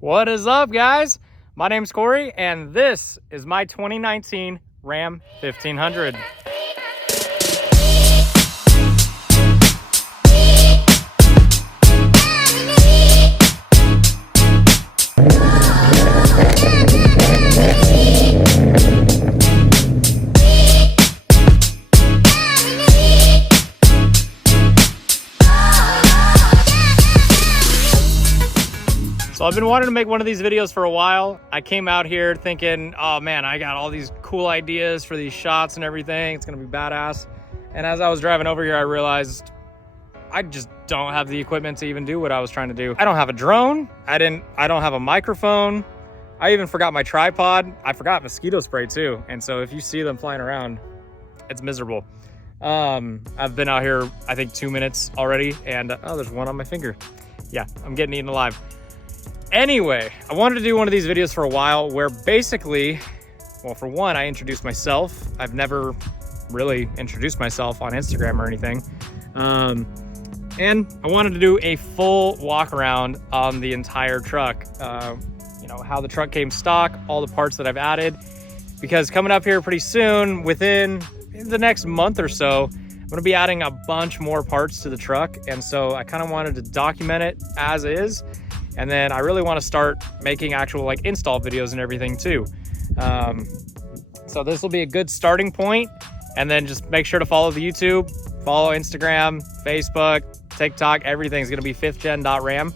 What is up, guys? My name's Corey, and this is my 2019 Ram 1500. So I've been wanting to make one of these videos for a while. I came out here thinking, oh man, I got all these cool ideas for these shots and everything. It's gonna be badass. And as I was driving over here, I realized I just don't have the equipment to even do what I was trying to do. I don't have a drone. I don't have a microphone. I even forgot my tripod. I forgot mosquito spray too. And so if you see them flying around, it's miserable. I've been out here, I think 2 minutes already, and oh, there's one on my finger. Yeah, I'm getting eaten alive. Anyway, I wanted to do one of these videos for a while where basically, well, for one, I introduced myself. I've never really introduced myself on Instagram or anything. And I wanted to do a full walk around on the entire truck. You know, how the truck came stock, all the parts that I've added, because coming up here pretty soon, within the next month or so, I'm gonna be adding a bunch more parts to the truck. And so I kind of wanted to document it as is. And then I really want to start making actual like install videos and everything too. So this will be a good starting point. And then just make sure to follow the YouTube, follow Instagram, Facebook, TikTok. Everything's going to be 5thGen.Ram.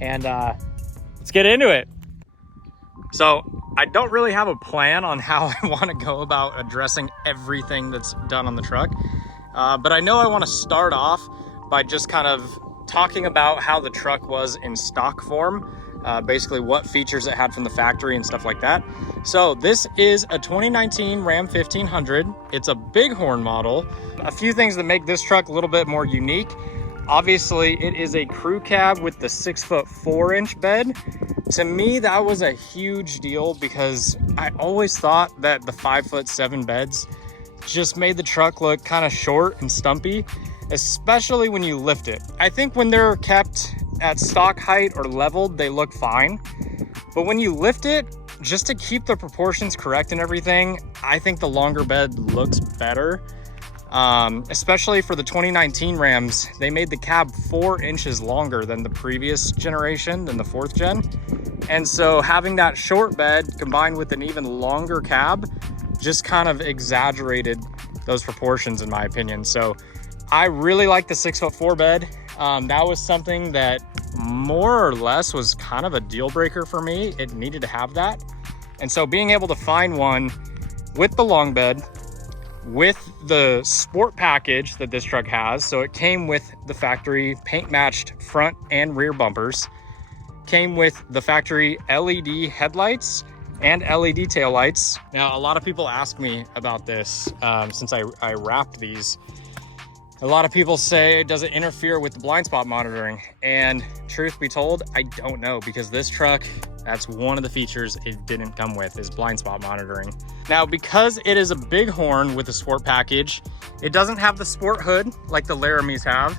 And let's get into it. So I don't really have a plan on how I want to go about addressing everything that's done on the truck. But I know I want to start off by just kind of talking about how the truck was in stock form, basically what features it had from the factory and stuff like that. So this is a 2019 Ram 1500. It's a bighorn model. A few things that make this truck a little bit more unique. Obviously, it is a crew cab with the 6'4" bed. To me, that was a huge deal because I always thought that the 5'7" beds just made the truck look kind of short and stumpy, especially when you lift it. I think when they're kept at stock height or leveled, they look fine. But when you lift it, just to keep the proportions correct and everything, I think the longer bed looks better. Especially for the 2019 Rams, they made the cab 4 inches longer than the previous generation, than the 4th gen. And so having that short bed combined with an even longer cab just kind of exaggerated those proportions in my opinion. So I really like the 6'4" bed. That was something that more or less was kind of a deal breaker for me. It needed to have that. And so being able to find one with the long bed, with the sport package that this truck has, so it came with the factory paint matched front and rear bumpers, came with the factory LED headlights and LED tail lights. Now, a lot of people ask me about this since I wrapped these. A lot of people say, does it interfere with the blind spot monitoring? And truth be told, I don't know, because this truck, that's one of the features it didn't come with, is blind spot monitoring. Now, because it is a bighorn with a sport package, it doesn't have the sport hood like the Laramies have.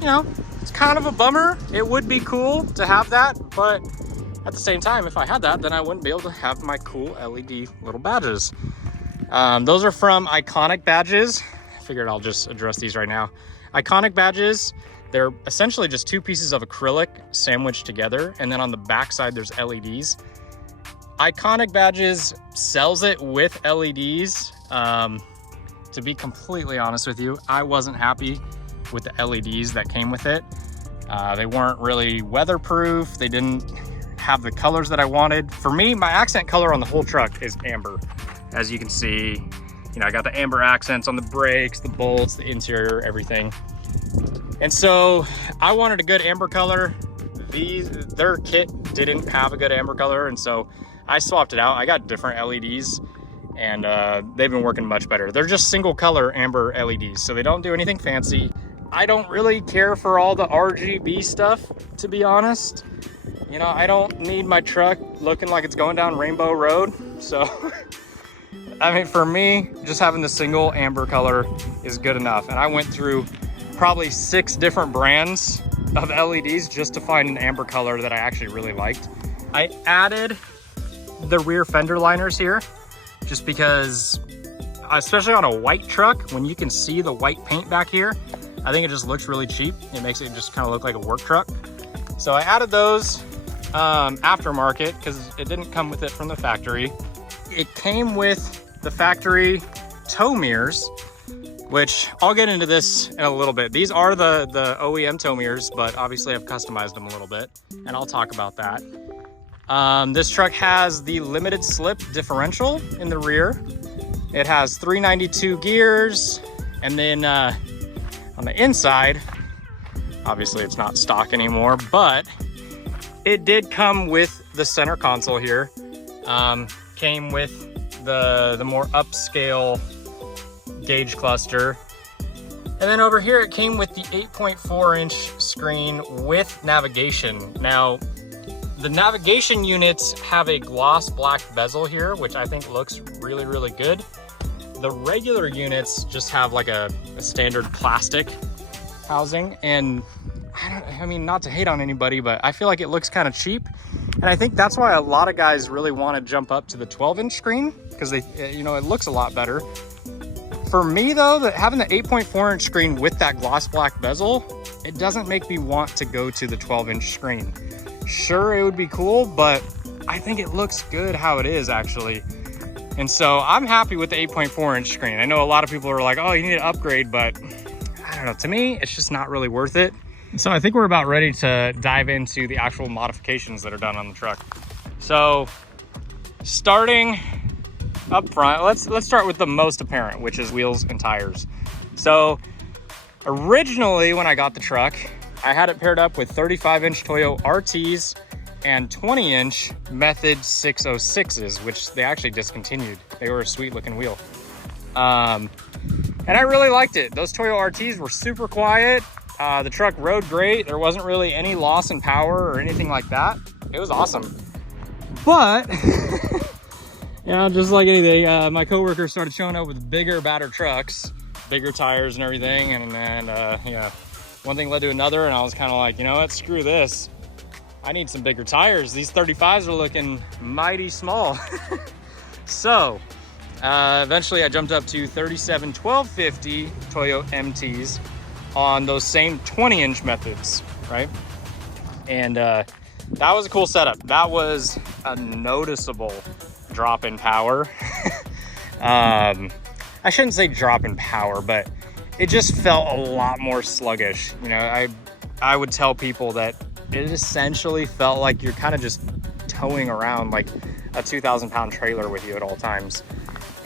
You know, it's kind of a bummer. It would be cool to have that, but at the same time, if I had that, then I wouldn't be able to have my cool LED little badges. Those are from Iconic Badges. Figured I'll just address these right now. Iconic Badges, they're essentially just 2 pieces of acrylic sandwiched together, and then on the back side there's LEDs. Iconic Badges sells it with LEDs. To be completely honest with you, I wasn't happy with the LEDs that came with it. They weren't really weatherproof. They didn't have the colors that I wanted. For me, my accent color on the whole truck is amber. As you can see, you know, I got the amber accents on the brakes, the bolts, the interior, everything. And so I wanted a good amber color. Their kit didn't have a good amber color, and so I swapped it out. I got different LEDs, and they've been working much better. They're just single color amber LEDs, so they don't do anything fancy. I don't really care for all the RGB stuff, to be honest. You know, I don't need my truck looking like it's going down Rainbow Road, so I mean, for me, just having the single amber color is good enough. And I went through probably 6 different brands of LEDs just to find an amber color that I actually really liked. I added the rear fender liners here just because, especially on a white truck, when you can see the white paint back here, I think it just looks really cheap. It makes it just kind of look like a work truck. So I added those aftermarket because it didn't come with it from the factory. It came with the factory tow mirrors, which I'll get into this in a little bit. These are the OEM tow mirrors, but obviously I've customized them a little bit, and I'll talk about that. This truck has the limited slip differential in the rear. It has 392 gears, and then on the inside, obviously it's not stock anymore, but it did come with the center console here. Came with the more upscale gauge cluster. And then over here, it came with the 8.4-inch screen with navigation. Now, the navigation units have a gloss black bezel here, which I think looks really, really good. The regular units just have like a standard plastic housing, and I mean, not to hate on anybody, but I feel like it looks kind of cheap. And I think that's why a lot of guys really want to jump up to the 12-inch screen, because it looks a lot better. For me though, having the 8.4-inch screen with that gloss black bezel, it doesn't make me want to go to the 12-inch screen. Sure, it would be cool, but I think it looks good how it is actually. And so I'm happy with the 8.4-inch screen. I know a lot of people are like, oh, you need to upgrade, but I don't know, to me, it's just not really worth it. So I think we're about ready to dive into the actual modifications that are done on the truck. So starting up front, let's start with the most apparent, which is wheels and tires. So originally when I got the truck, I had it paired up with 35-inch Toyo RTs and 20-inch Method 606s, which they actually discontinued. They were a sweet looking wheel. And I really liked it. Those Toyo RTs were super quiet. The truck rode great. There wasn't really any loss in power or anything like that. It was awesome. But just like anything, my coworkers started showing up with bigger, badder trucks, bigger tires and everything. And then, one thing led to another, and I was kind of like, you know what, screw this. I need some bigger tires. These 35s are looking mighty small. So eventually I jumped up to 37 1250 Toyo MTs on those same 20-inch methods, right? And that was a cool setup. That was a noticeable drop in power. I shouldn't say drop in power, but it just felt a lot more sluggish. You know, I would tell people that it essentially felt like you're kind of just towing around like a 2,000-pound trailer with you at all times.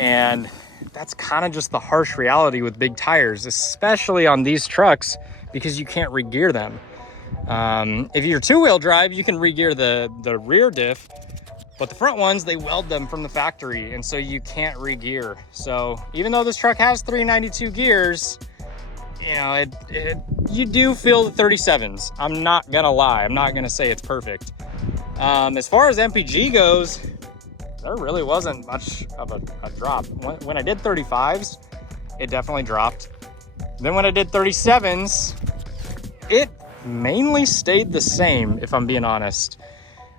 And that's kind of just the harsh reality with big tires, especially on these trucks, because you can't re-gear them. If you're two-wheel drive, you can re-gear the rear diff, but the front ones, they weld them from the factory, and so you can't re-gear. So even though this truck has 392 gears, you know, you do feel the 37s. I'm not gonna lie. I'm not gonna say it's perfect. As far as MPG goes, there really wasn't much of a drop. When I did 35s, it definitely dropped. Then when I did 37s, it mainly stayed the same, if I'm being honest.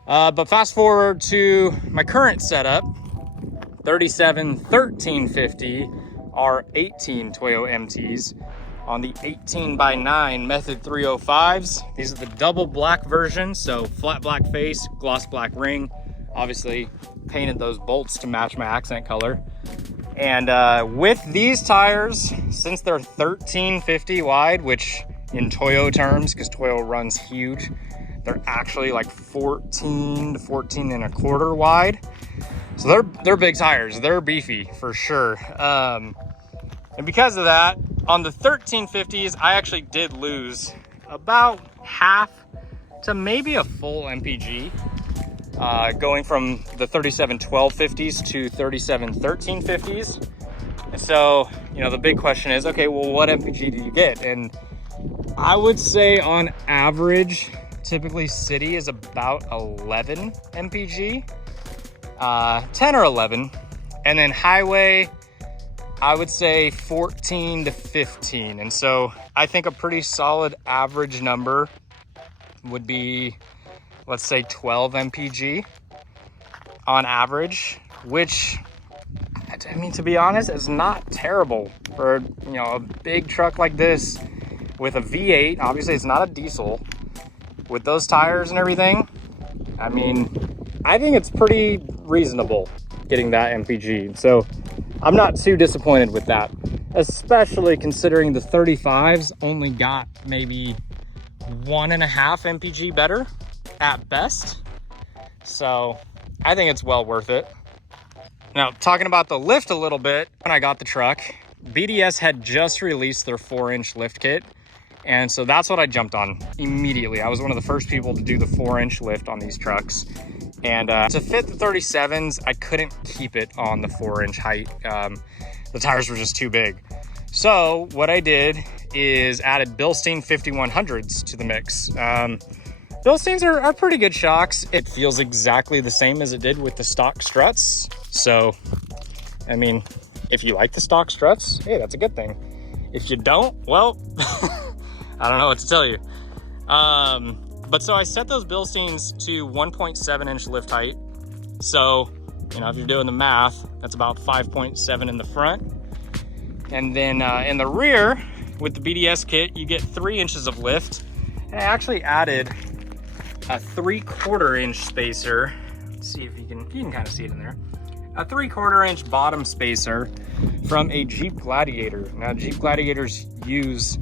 But fast forward to my current setup, 37 1350 R18 Toyo MTs on the 18x9 Method 305s. These are the double black version, so flat black face, gloss black ring. Obviously painted those bolts to match my accent color. And with these tires, since they're 1350 wide, which in Toyo terms, because Toyo runs huge, they're actually like 14 to 14 and a quarter wide. So they're big tires. They're beefy for sure. And because of that, on the 1350s, I actually did lose about half to maybe a full MPG, going from the 37 1250s to 37 1350s. And so, you know, the big question is, okay, well, what MPG do you get? And I would say on average, typically city is about 11 MPG, 10 or 11. And then highway, I would say 14 to 15. And so I think a pretty solid average number would be, let's say 12 mpg on average, which, I mean, to be honest, is not terrible for, you know, a big truck like this with a V8. Obviously it's not a diesel. With those tires and everything, I mean, I think it's pretty reasonable getting that mpg. So I'm not too disappointed with that, especially considering the 35s only got maybe 1.5 mpg better at best. So I think it's well worth it. Now, talking about the lift a little bit, when I got the truck, BDS had just released their 4-inch lift kit. And so that's what I jumped on immediately. I was one of the first people to do the 4-inch lift on these trucks. And to fit the 37s, I couldn't keep it on the 4-inch height. The tires were just too big. So what I did is added Bilstein 5100s to the mix. Bilsteins are pretty good shocks. It feels exactly the same as it did with the stock struts. So, I mean, if you like the stock struts, hey, that's a good thing. If you don't, well, I don't know what to tell you. But so I set those Bilsteins to 1.7-inch lift height. So, you know, if you're doing the math, that's about 5.7 in the front. And then in the rear, with the BDS kit, you get 3 inches of lift. And I actually added a 3/4 inch spacer. Let's see if you can kind of see it in there. A 3/4 inch bottom spacer from a Jeep Gladiator. Now, Jeep Gladiators use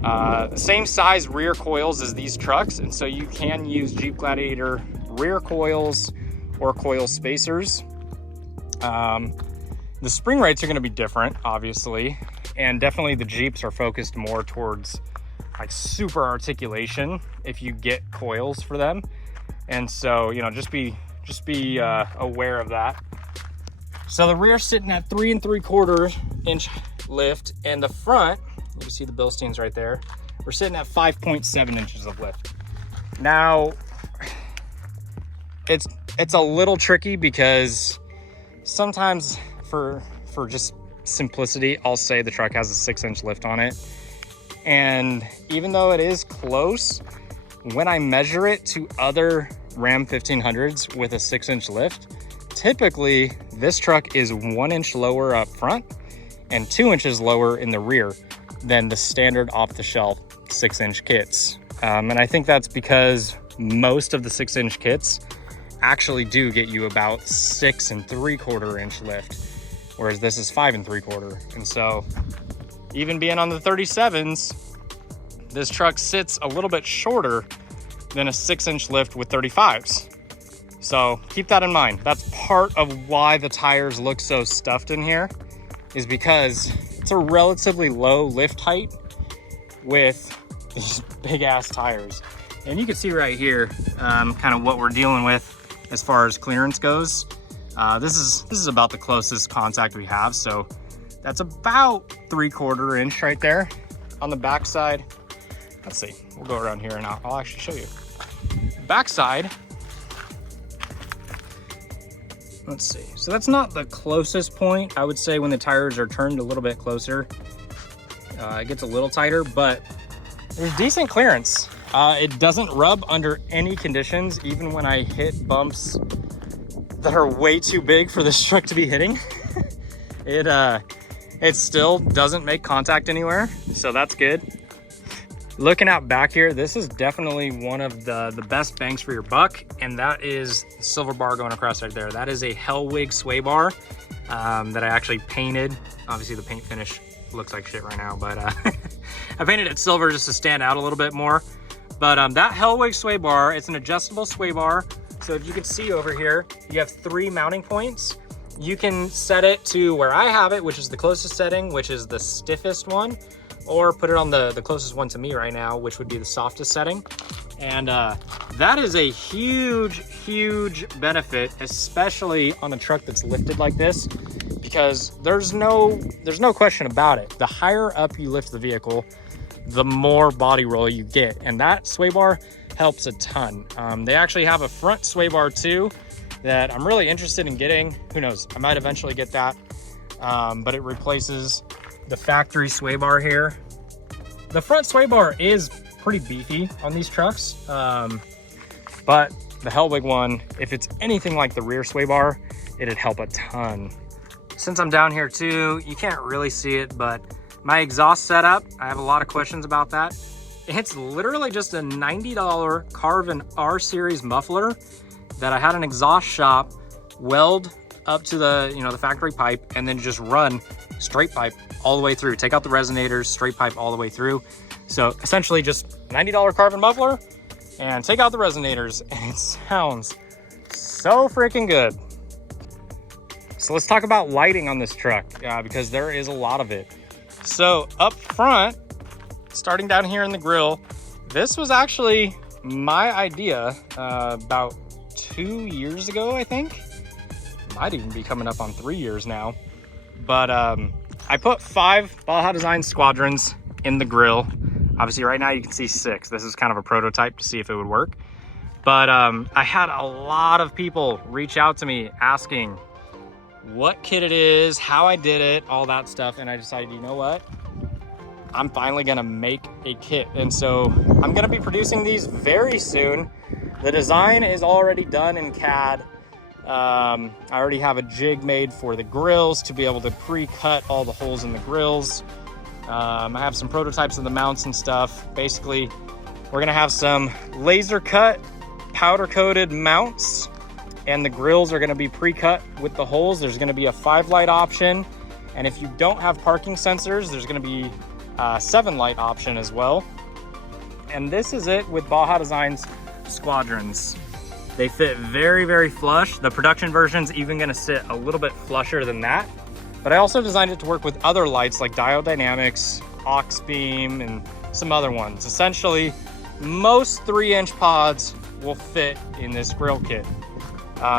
the same size rear coils as these trucks, and so you can use Jeep Gladiator rear coils or coil spacers. The spring rates are going to be different, obviously, and definitely the Jeeps are focused more towards like super articulation if you get coils for them. And so, you know, just be aware of that. So the rear's sitting at 3 3/4 inch lift, and the front, you see the Bilsteins right there, we're sitting at 5.7 inches of lift. Now, it's a little tricky because sometimes for just simplicity, I'll say the truck has a 6-inch lift on it. And even though it is close, when I measure it to other Ram 1500s with a 6-inch lift, typically this truck is 1 inch lower up front and 2 inches lower in the rear than the standard off-the-shelf 6-inch kits. And I think that's because most of the 6-inch kits actually do get you about 6 3/4 inch lift, whereas this is 5 3/4. And so even being on the 37s, this truck sits a little bit shorter than a 6-inch lift with 35s. So keep that in mind. That's part of why the tires look so stuffed in here, is because it's a relatively low lift height with these big ass tires. And you can see right here kind of what we're dealing with as far as clearance goes. This is about the closest contact we have. So that's about 3/4 inch right there. On the back side, let's see, we'll go around here and I'll actually show you. Backside, let's see. So that's not the closest point. I would say when the tires are turned a little bit closer, it gets a little tighter, but there's decent clearance. It doesn't rub under any conditions, even when I hit bumps that are way too big for this truck to be hitting. It still doesn't make contact anywhere, so that's good. Looking out back here, this is definitely one of the best bangs for your buck, and that is the silver bar going across right there. That is a Hellwig sway bar that I actually painted. Obviously the paint finish looks like shit right now, but I painted it silver just to stand out a little bit more. But that Hellwig sway bar, it's an adjustable sway bar. So if you can see over here, you have 3 mounting points. You can set it to where I have it, which is the closest setting, which is the stiffest one, or put it on the closest one to me right now, which would be the softest setting. And that is a huge benefit, especially on a truck that's lifted like this, because there's no question about it. The higher up you lift the vehicle, the more body roll you get, and that sway bar helps a ton. They actually have a front sway bar too that I'm really interested in getting. Who knows, I might eventually get that, but it replaces the factory sway bar here. The front sway bar is pretty beefy on these trucks. But the Hellwig one, if it's anything like the rear sway bar, it'd help a ton. Since I'm down here too, you can't really see it, but my exhaust setup, I have a lot of questions about that. It's literally just a $90 Carvin R series muffler that I had an exhaust shop weld up to the, the factory pipe, and then just run straight pipe all the way through. Take out the resonators, straight pipe all the way through. So essentially just $90 Carvin muffler and take out the resonators, and it sounds so freaking good. So let's talk about lighting on this truck, because there is a lot of it. So up front, starting down here in the grill, this was actually my idea about 2 years ago, I think. Might even be coming up on 3 years now. But I put 5 Baja Design Squadrons in the grill. Obviously right now you can see 6. This is kind of a prototype to see if it would work. But I had a lot of people reach out to me asking what kit it is, how I did it, all that stuff. And I decided, you know what? I'm finally gonna make a kit. And so I'm gonna be producing these very soon. The design is already done in CAD. I already have a jig made for the grills to be able to pre-cut all the holes in the grills. I have some prototypes of the mounts and stuff. Basically, we're gonna have some laser cut, powder coated mounts, and the grills are gonna be pre-cut with the holes. There's gonna be a 5-light option. And if you don't have parking sensors, there's gonna be a 7-light option as well. And this is it with Baja Design's Squadrons. They fit very, very flush. The production version's even gonna sit a little bit flusher than that. But I also designed it to work with other lights like diode dynamics, aux beam, and some other ones. Essentially, most 3-inch pods will fit in this grill kit.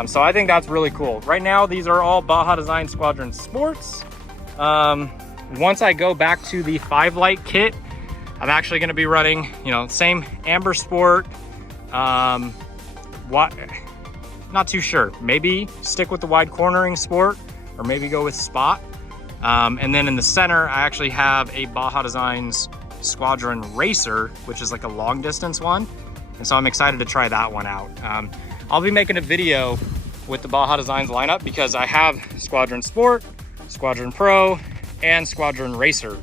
So I think that's really cool. Right now, these are all Baja Design Squadron Sports. Once I go back to the 5-light kit, I'm actually gonna be running, same Amber Sport. Not too sure. Maybe stick with the wide cornering Sport, or maybe go with Spot. And then in the center, I actually have a Baja Designs Squadron Racer, which is like a long distance one. And so I'm excited to try that one out. I'll be making a video with the Baja Designs lineup because I have Squadron Sport, Squadron Pro, and Squadron Racer.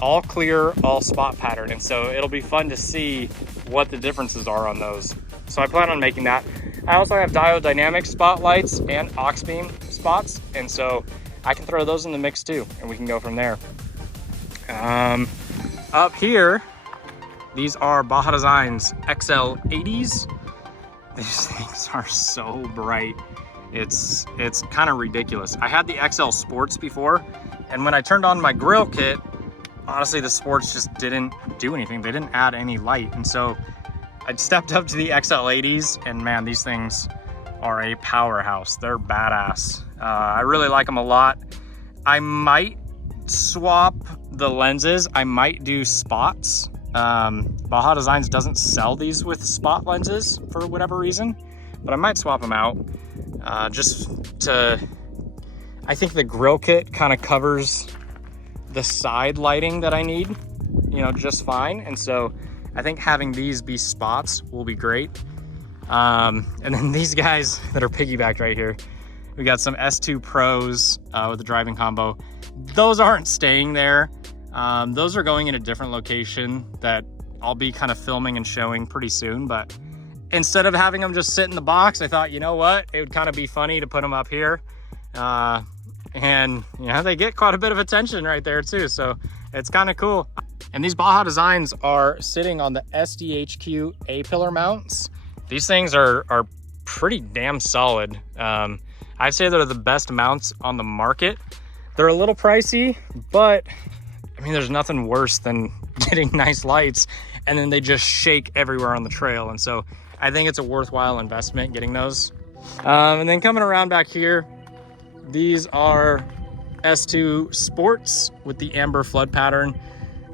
All clear, all spot pattern. And so it'll be fun to see what the differences are on those. So I plan on making that. I also have diode dynamic spotlights and aux beam spots. And so I can throw those in the mix too, and we can go from there. Up here, these are Baja Designs XL80s. These things are so bright. It's kind of ridiculous. I had the XL Sports before, and when I turned on my grill kit, honestly, the Sports just didn't do anything. They didn't add any light. And so I stepped up to the XL80s, and man, these things are a powerhouse. They're badass. I really like them a lot. I might swap the lenses. I might do spots. Baja Designs doesn't sell these with spot lenses for whatever reason, but I might swap them out I think the grill kit kind of covers the side lighting that I need, just fine. And so I think having these be spots will be great. And then these guys that are piggybacked right here, we got some S2 Pros with the driving combo. Those aren't staying there. Those are going in a different location that I'll be kind of filming and showing pretty soon. But instead of having them just sit in the box, I thought, you know what? It would kind of be funny to put them up here. And they get quite a bit of attention right there too. So it's kind of cool. And these Baja Designs are sitting on the SDHQ A-pillar mounts. These things are pretty damn solid. I'd say they're the best mounts on the market. They're a little pricey, but I mean, there's nothing worse than getting nice lights and then they just shake everywhere on the trail. And so I think it's a worthwhile investment getting those. And then coming around back here, these are S2 Sports with the amber flood pattern.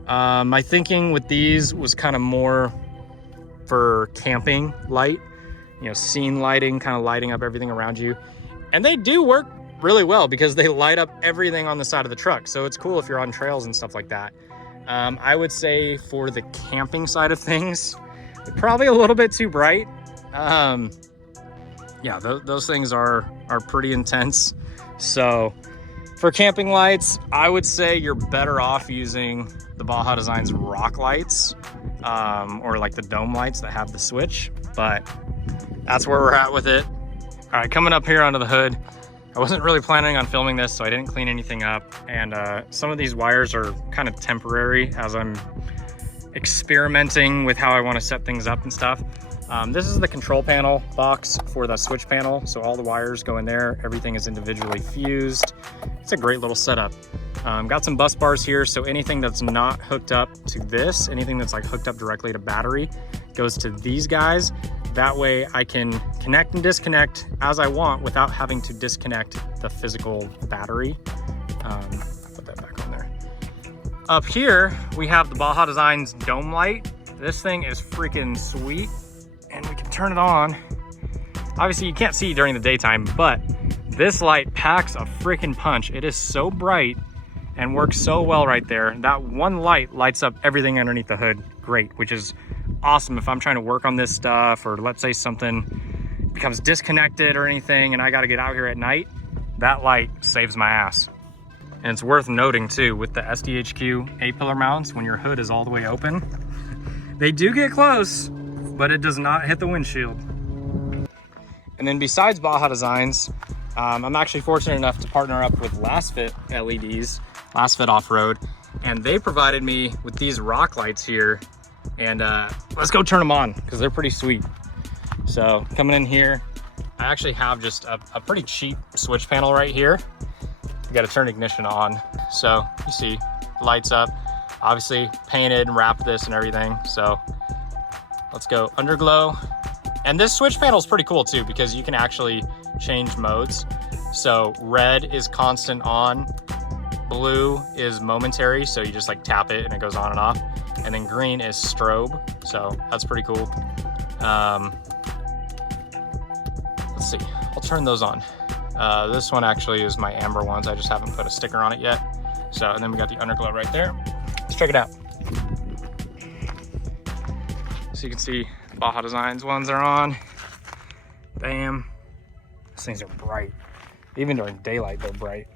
My thinking with these was kind of more for camping light, scene lighting, kind of lighting up everything around you. And they do work really well because they light up everything on the side of the truck. So it's cool if you're on trails and stuff like that. I would say for the camping side of things, probably a little bit too bright. Yeah, those things are pretty intense. So for camping lights, I would say you're better off using the Baja Designs rock lights, or like the dome lights that have the switch, but that's where we're at with it. All right, coming up here onto the hood. I wasn't really planning on filming this, so I didn't clean anything up. And some of these wires are kind of temporary as I'm experimenting with how I want to set things up and stuff. This is the control panel box for the switch panel. So all the wires go in there. Everything is individually fused. It's a great little setup. Got some bus bars here. So anything that's not hooked up to this, anything that's like hooked up directly to battery, goes to these guys. That way I can connect and disconnect as I want without having to disconnect the physical battery. Put that back on there. Up here, we have the Baja Designs dome light. This thing is freaking sweet, and we can turn it on. Obviously you can't see during the daytime, but this light packs a freaking punch. It is so bright and works so well right there. That one light lights up everything underneath the hood great, which is awesome if I'm trying to work on this stuff, or let's say something becomes disconnected or anything and I got to get out here at night. That light saves my ass. And it's worth noting too, with the SDHQ A-pillar mounts, when your hood is all the way open, they do get close, but it does not hit the windshield. And then besides Baja Designs, I'm actually fortunate enough to partner up with Lasfit LEDs, Lasfit Off-Road, and they provided me with these rock lights here. And let's go turn them on because they're pretty sweet. So coming in here, I actually have just a pretty cheap switch panel right here. You got to turn ignition on. So you see, lights up, obviously painted and wrapped this and everything. So let's go underglow. And this switch panel is pretty cool too, because you can actually change modes. So red is constant on, blue is momentary. So you just like tap it and it goes on and off. And then green is strobe, so that's pretty cool. Let's see, I'll turn those on. This one actually is my amber ones. I just haven't put a sticker on it yet. So, and then we got the underglow right there. Let's check it out. So you can see Baja Designs ones are on. Bam. These things are bright. Even during daylight, they're bright.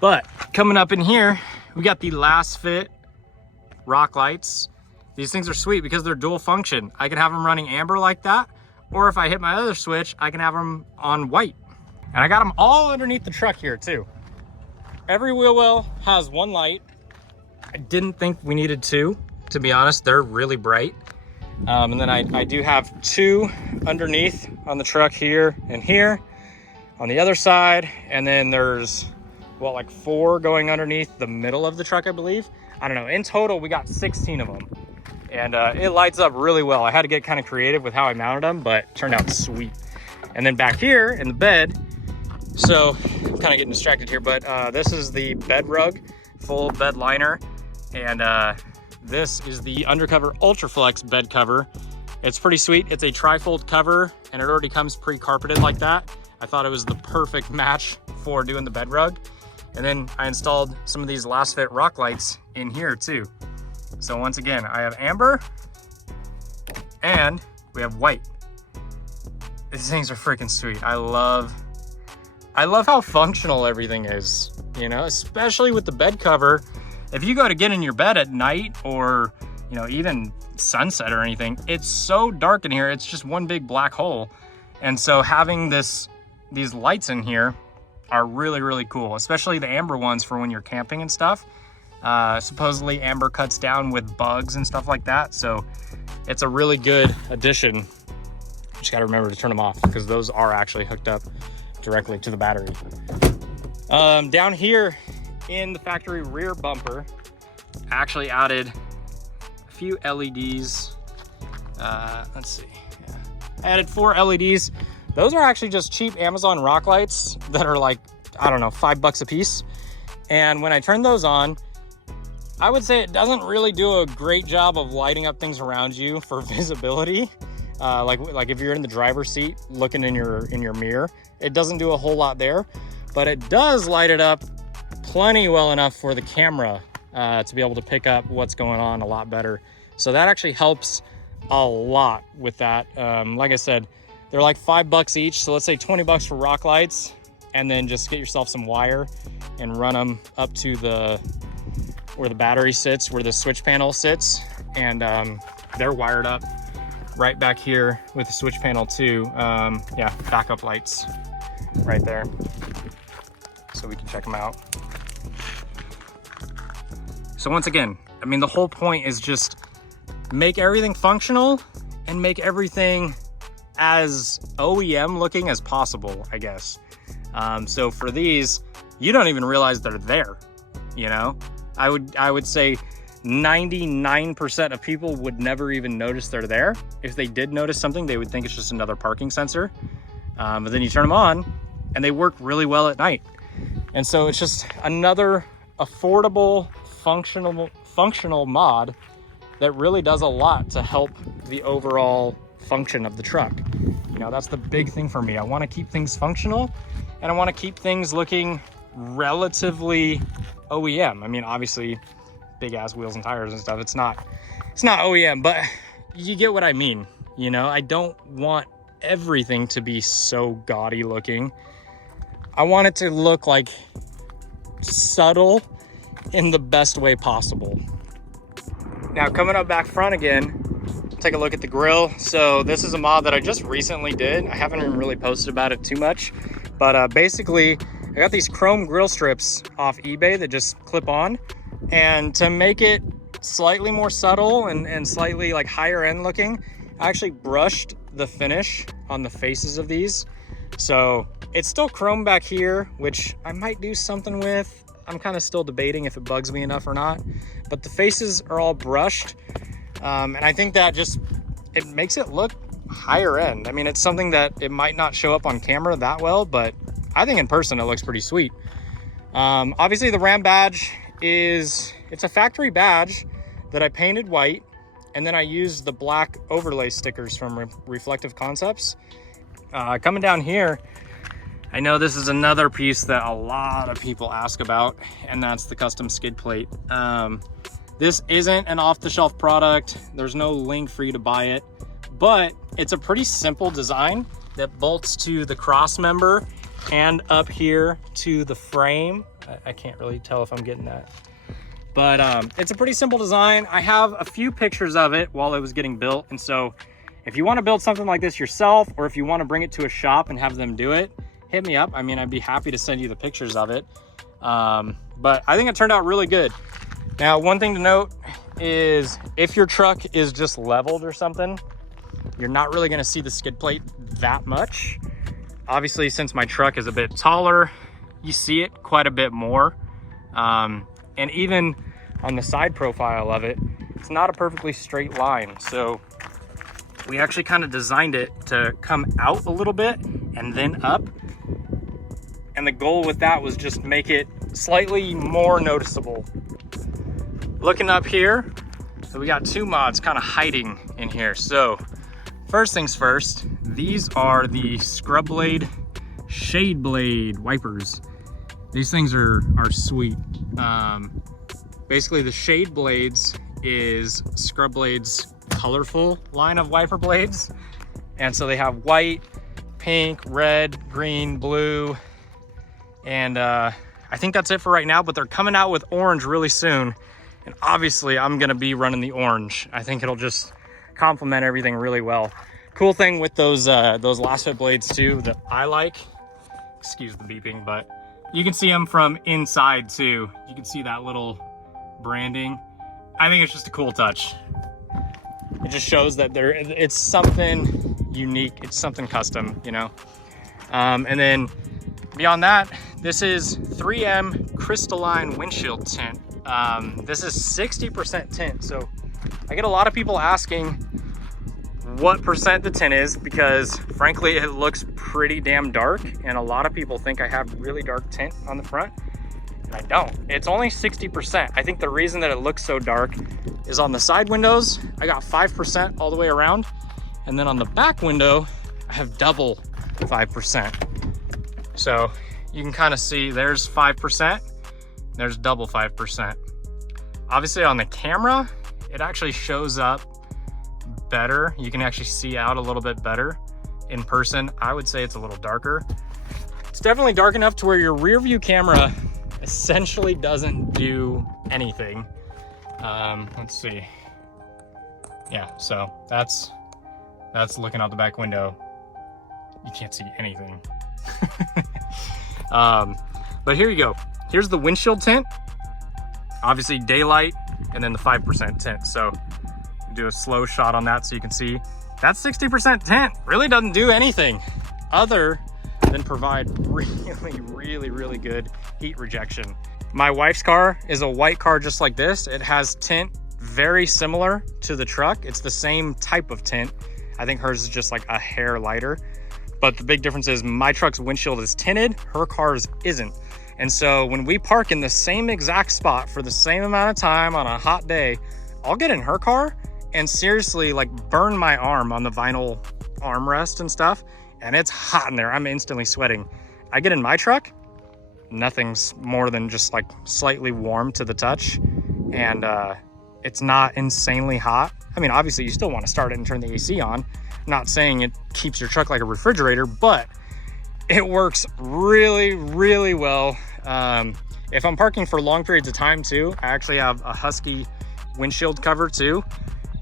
But coming up in here, we got the Lasfit rock lights. These things are sweet because they're dual function. I can have them running amber like that, or if I hit my other switch, I can have them on white. And I got them all underneath the truck here too. Every wheel well has one light. I didn't think we needed two, to be honest. They're really bright. And then I do have two underneath on the truck here and here on the other side. And then there's, well, like 4 going underneath the middle of the truck, I believe. I don't know, in total, we got 16 of them. And it lights up really well. I had to get kind of creative with how I mounted them, but it turned out sweet. And then back here in the bed, so I'm kind of getting distracted here, but this is the bed rug, full bed liner. And this is the Undercover Ultraflex bed cover. It's pretty sweet. It's a tri-fold cover, and it already comes pre-carpeted like that. I thought it was the perfect match for doing the bed rug. And then I installed some of these Lasfit rock lights in here too. So once again, I have amber and we have white. These things are freaking sweet. I love how functional everything is, you know, especially with the bed cover. If you go to get in your bed at night, or, you know, even sunset or anything, it's so dark in here. It's just one big black hole. And so having these lights in here are really, really cool, especially the amber ones for when you're camping and stuff. Supposedly amber cuts down with bugs and stuff like that. So it's a really good addition. Just got to remember to turn them off because those are actually hooked up directly to the battery. Down here in the factory rear bumper, I actually added a few LEDs. Let's see. Yeah. I added 4 LEDs. Those are actually just cheap Amazon rock lights that are like, I don't know, $5 a piece. And when I turn those on, I would say it doesn't really do a great job of lighting up things around you for visibility. Like if you're in the driver's seat looking in your mirror, it doesn't do a whole lot there, but it does light it up plenty well enough for the camera to be able to pick up what's going on a lot better. So that actually helps a lot with that. Like I said, they're like $5 each. So let's say 20 bucks for rock lights, and then just get yourself some wire and run them up to where the battery sits, where the switch panel sits. And they're wired up right back here with the switch panel too. Yeah, backup lights right there. So we can check them out. So once again, I mean, the whole point is just make everything functional and make everything as OEM looking as possible, I guess. So for these, you don't even realize they're there, you know? I would say 99% of people would never even notice they're there. If they did notice something, they would think it's just another parking sensor. But then you turn them on and they work really well at night. And so it's just another affordable, functional mod that really does a lot to help the overall function of the truck. You know, that's the big thing for me. I want to keep things functional, and I want to keep things looking relatively OEM. I mean, obviously big ass wheels and tires and stuff, it's not OEM, but you get what I mean. You know, I don't want everything to be so gaudy looking. I want it to look like subtle in the best way possible. Now coming up back front again, take a look at the grill. So this is a mod that I just recently did. I haven't even really posted about it too much, but basically I got these chrome grill strips off eBay that just clip on, and to make it slightly more subtle and slightly like higher end looking, I actually brushed the finish on the faces of these. So it's still chrome back here, which I might do something with. I'm kind of still debating if it bugs me enough or not, but the faces are all brushed. And I think that it makes it look higher end. I mean, it's something that it might not show up on camera that well, but I think in person it looks pretty sweet. Obviously the Ram badge it's a factory badge that I painted white, and then I used the black overlay stickers from Reflective Concepts. Coming down here, I know this is another piece that a lot of people ask about, and that's the custom skid plate. This isn't an off-the-shelf product. There's no link for you to buy it, but it's a pretty simple design that bolts to the cross member and up here to the frame. I can't really tell if I'm getting that, but it's a pretty simple design. I have a few pictures of it while it was getting built, and so if you want to build something like this yourself, or if you want to bring it to a shop and have them do it, hit me up. I mean, I'd be happy to send you the pictures of it. But I think it turned out really good. Now, one thing to note is if your truck is just leveled or something, you're not really going to see the skid plate that much. Obviously, since my truck is a bit taller, you see it quite a bit more. And even on the side profile of it, it's not a perfectly straight line. So we actually kind of designed it to come out a little bit and then up. And the goal with that was just make it slightly more noticeable. Looking up here, so we got two mods kind of hiding in here. So first things first, these are the Scrub Blade Shade Blade wipers. These things are sweet. Basically the Shade Blades is Scrub Blade's colorful line of wiper blades. And so they have white, pink, red, green, blue, and I think that's it for right now, but they're coming out with orange really soon. And obviously I'm gonna be running the orange. I think it'll just complement everything really well. Cool thing with those Lasfit blades too that I like, excuse the beeping, but you can see them from inside too. You can see that little branding. I think it's just a cool touch. It just shows that it's something unique, it's something custom, you know? And then beyond that, this is 3M crystalline windshield tint. This is 60% tint. So I get a lot of people asking what percent the tint is, because frankly, it looks pretty damn dark. And a lot of people think I have really dark tint on the front, and I don't. It's only 60%. I think the reason that it looks so dark is on the side windows, I got 5% all the way around. And then on the back window, I have double 5%. So you can kind of see there's 5%, there's double 5%. Obviously on the camera, it actually shows up better. You can actually see out a little bit better. In person, I would say it's a little darker. It's definitely dark enough to where your rear view camera essentially doesn't do anything. Let's see. Yeah, so that's looking out the back window. You can't see anything. But here you go. Here's the windshield tint. Obviously daylight, and then the 5% tint. So do a slow shot on that so you can see. That 60% tint really doesn't do anything other than provide really good heat rejection. My wife's car is a white car just like this. It has tint very similar to the truck. It's the same type of tint. I think hers is just like a hair lighter. But the big difference is my truck's windshield is tinted, her car's isn't. And so when we park in the same exact spot for the same amount of time on a hot day, I'll get in her car and seriously like burn my arm on the vinyl armrest and stuff. And it's hot in there. I'm instantly sweating. I get in my truck, nothing's more than just like slightly warm to the touch. And it's not insanely hot. I mean, obviously you still want to start it and turn the AC on. I'm not saying it keeps your truck like a refrigerator, but it works really well. If I'm parking for long periods of time too, I actually have a Husky windshield cover too,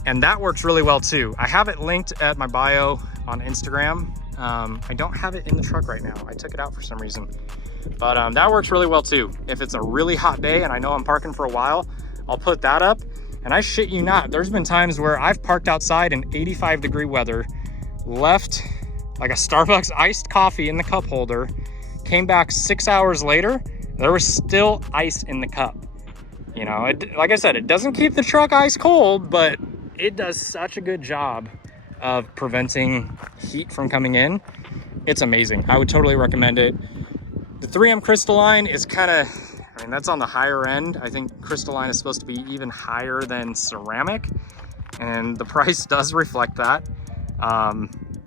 and that works really well too. I have it linked at my bio on Instagram. I don't have it in the truck right now. I took it out for some reason, but that works really well too. If it's a really hot day and I know I'm parking for a while, I'll put that up. And I shit you not, there's been times where I've parked outside in 85-degree weather, left like a Starbucks iced coffee in the cup holder, came back 6 hours later, there was still ice in the cup. You know, like I said, it doesn't keep the truck ice cold, but it does such a good job of preventing heat from coming in. It's amazing. I would totally recommend it. The 3M crystalline is kind of, I mean, that's on the higher end. I think crystalline is supposed to be even higher than ceramic, and the price does reflect that.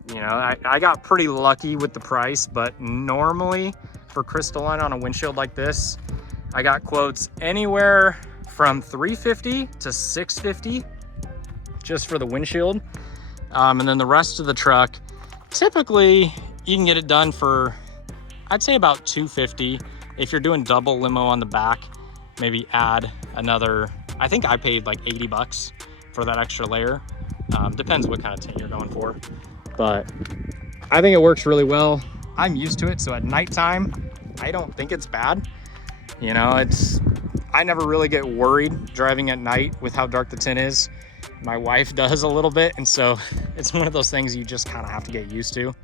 You know, I got pretty lucky with the price, but normally for crystalline on a windshield like this, I got quotes anywhere from $350 to $650 just for the windshield. And then the rest of the truck, typically you can get it done for, I'd say about $250. If you're doing double limo on the back, maybe add another, I think I paid like 80 bucks for that extra layer. Depends what kind of tint you're going for, but I think it works really well. I'm used to it, so at nighttime, I don't think it's bad. You know, I never really get worried driving at night with how dark the tint is. My wife does a little bit, and so it's one of those things you just kind of have to get used to.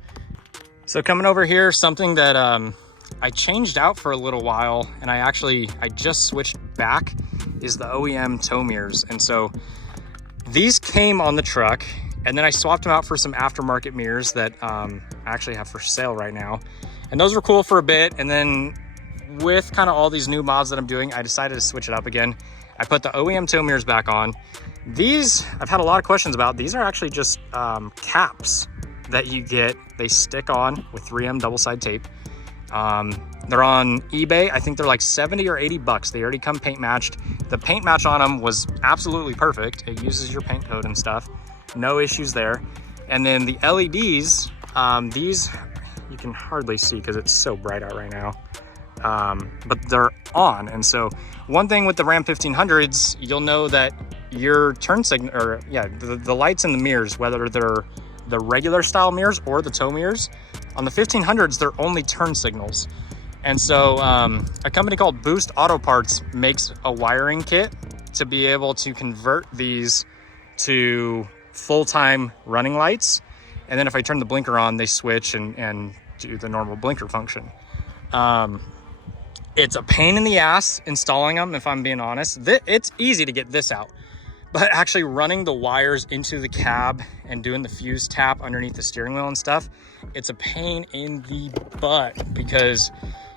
So coming over here, something that I changed out for a little while, and I just switched back, is the OEM tow mirrors. And so these came on the truck, and then I swapped them out for some aftermarket mirrors that I actually have for sale right now. And those were cool for a bit, and then with kind of all these new mods that I'm doing, I decided to switch it up again. I put the OEM tow mirrors back on. These, I've had a lot of questions about. These are actually just caps that you get. They stick on with 3M double-side tape. They're on eBay. I think they're like 70 or 80 bucks. They already come paint matched. The paint match on them was absolutely perfect. It uses your paint code and stuff. No issues there. And then the LEDs, these you can hardly see because it's so bright out right now. But they're on. And so one thing with the Ram 1500s, you'll know that your turn signal, or yeah, the lights in the mirrors, whether they're the regular style mirrors or the tow mirrors, on the 1500s, they're only turn signals. And so a company called Boost Auto Parts makes a wiring kit to be able to convert these to full-time running lights. And then if I turn the blinker on, they switch and do the normal blinker function. It's a pain in the ass installing them, if I'm being honest. It's easy to get this out, but actually running the wires into the cab and doing the fuse tap underneath the steering wheel and stuff, it's a pain in the butt, because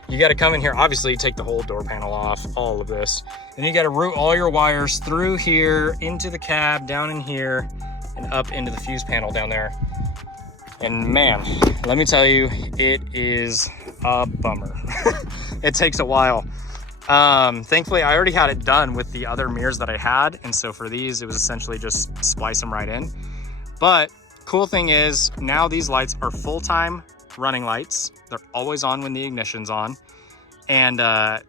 you got to come in here, obviously take the whole door panel off, all of this, and you got to route all your wires through here into the cab, down in here, and up into the fuse panel down there. And man, let me tell you, it is a bummer. It takes a while. Thankfully, I already had it done with the other mirrors that I had. And so for these, it was essentially just splice them right in. But cool thing is now these lights are full-time running lights. They're always on when the ignition's on. And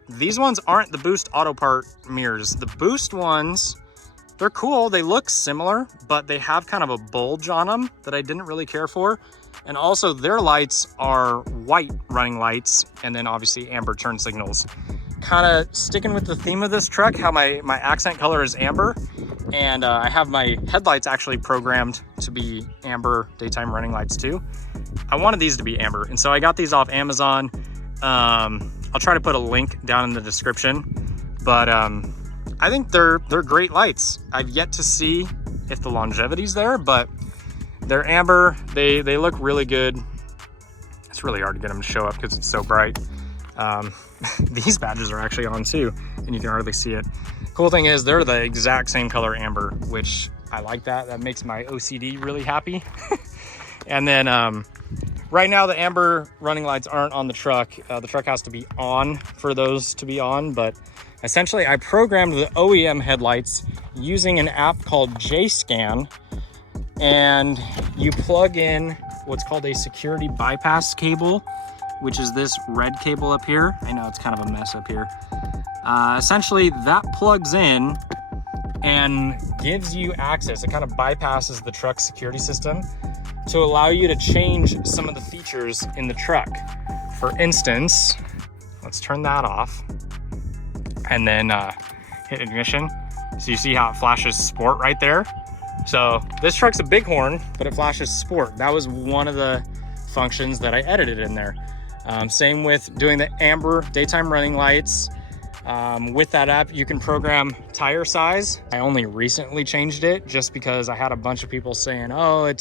these ones aren't the Boost Auto Part mirrors. The Boost ones, they're cool. They look similar, but they have kind of a bulge on them that I didn't really care for. And also their lights are white running lights, and then obviously amber turn signals. Kind of sticking with the theme of this truck, how my accent color is amber. And I have my headlights actually programmed to be amber daytime running lights too. I wanted these to be amber, and so I got these off Amazon. I'll try to put a link down in the description, but I think they're great lights. I've yet to see if the longevity's there, but they're amber. They look really good. It's really hard to get them to show up because it's so bright. These badges are actually on too, and you can hardly see it. Cool thing is they're the exact same color amber, which I like that. That makes my OCD really happy. And then right now the amber running lights aren't on the truck. The truck has to be on for those to be on, but essentially I programmed the OEM headlights using an app called JScan, and you plug in what's called a security bypass cable, which is this red cable up here. I know it's kind of a mess up here. Essentially that plugs in and gives you access. It kind of bypasses the truck security system to allow you to change some of the features in the truck. For instance, let's turn that off and then hit ignition. So you see how it flashes sport right there? So this truck's a Bighorn, but it flashes sport. That was one of the functions that I edited in there. Same with doing the amber daytime running lights. With that app, you can program tire size. I only recently changed it just because I had a bunch of people saying, oh,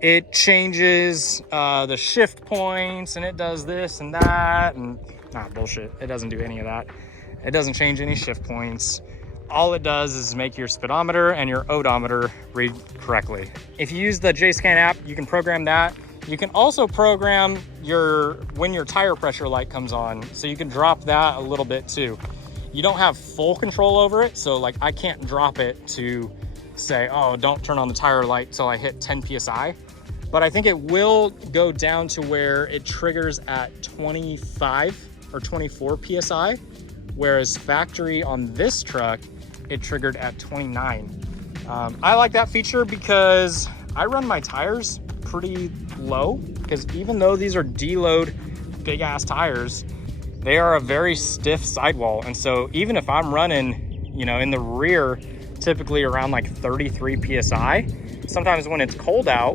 it changes the shift points and it does this and that, and bullshit. It doesn't do any of that. It doesn't change any shift points. All it does is make your speedometer and your odometer read correctly. If you use the JScan app, you can program that. You can also program when your tire pressure light comes on, so you can drop that a little bit too. You don't have full control over it, so like I can't drop it to say, oh, don't turn on the tire light till I hit 10 PSI. But I think it will go down to where it triggers at 25 or 24 PSI, whereas factory on this truck, it triggered at 29. I like that feature because I run my tires pretty low, because even though these are deload big ass tires, they are a very stiff sidewall. And so even if I'm running, you know, in the rear, typically around like 33 PSI, sometimes when it's cold out,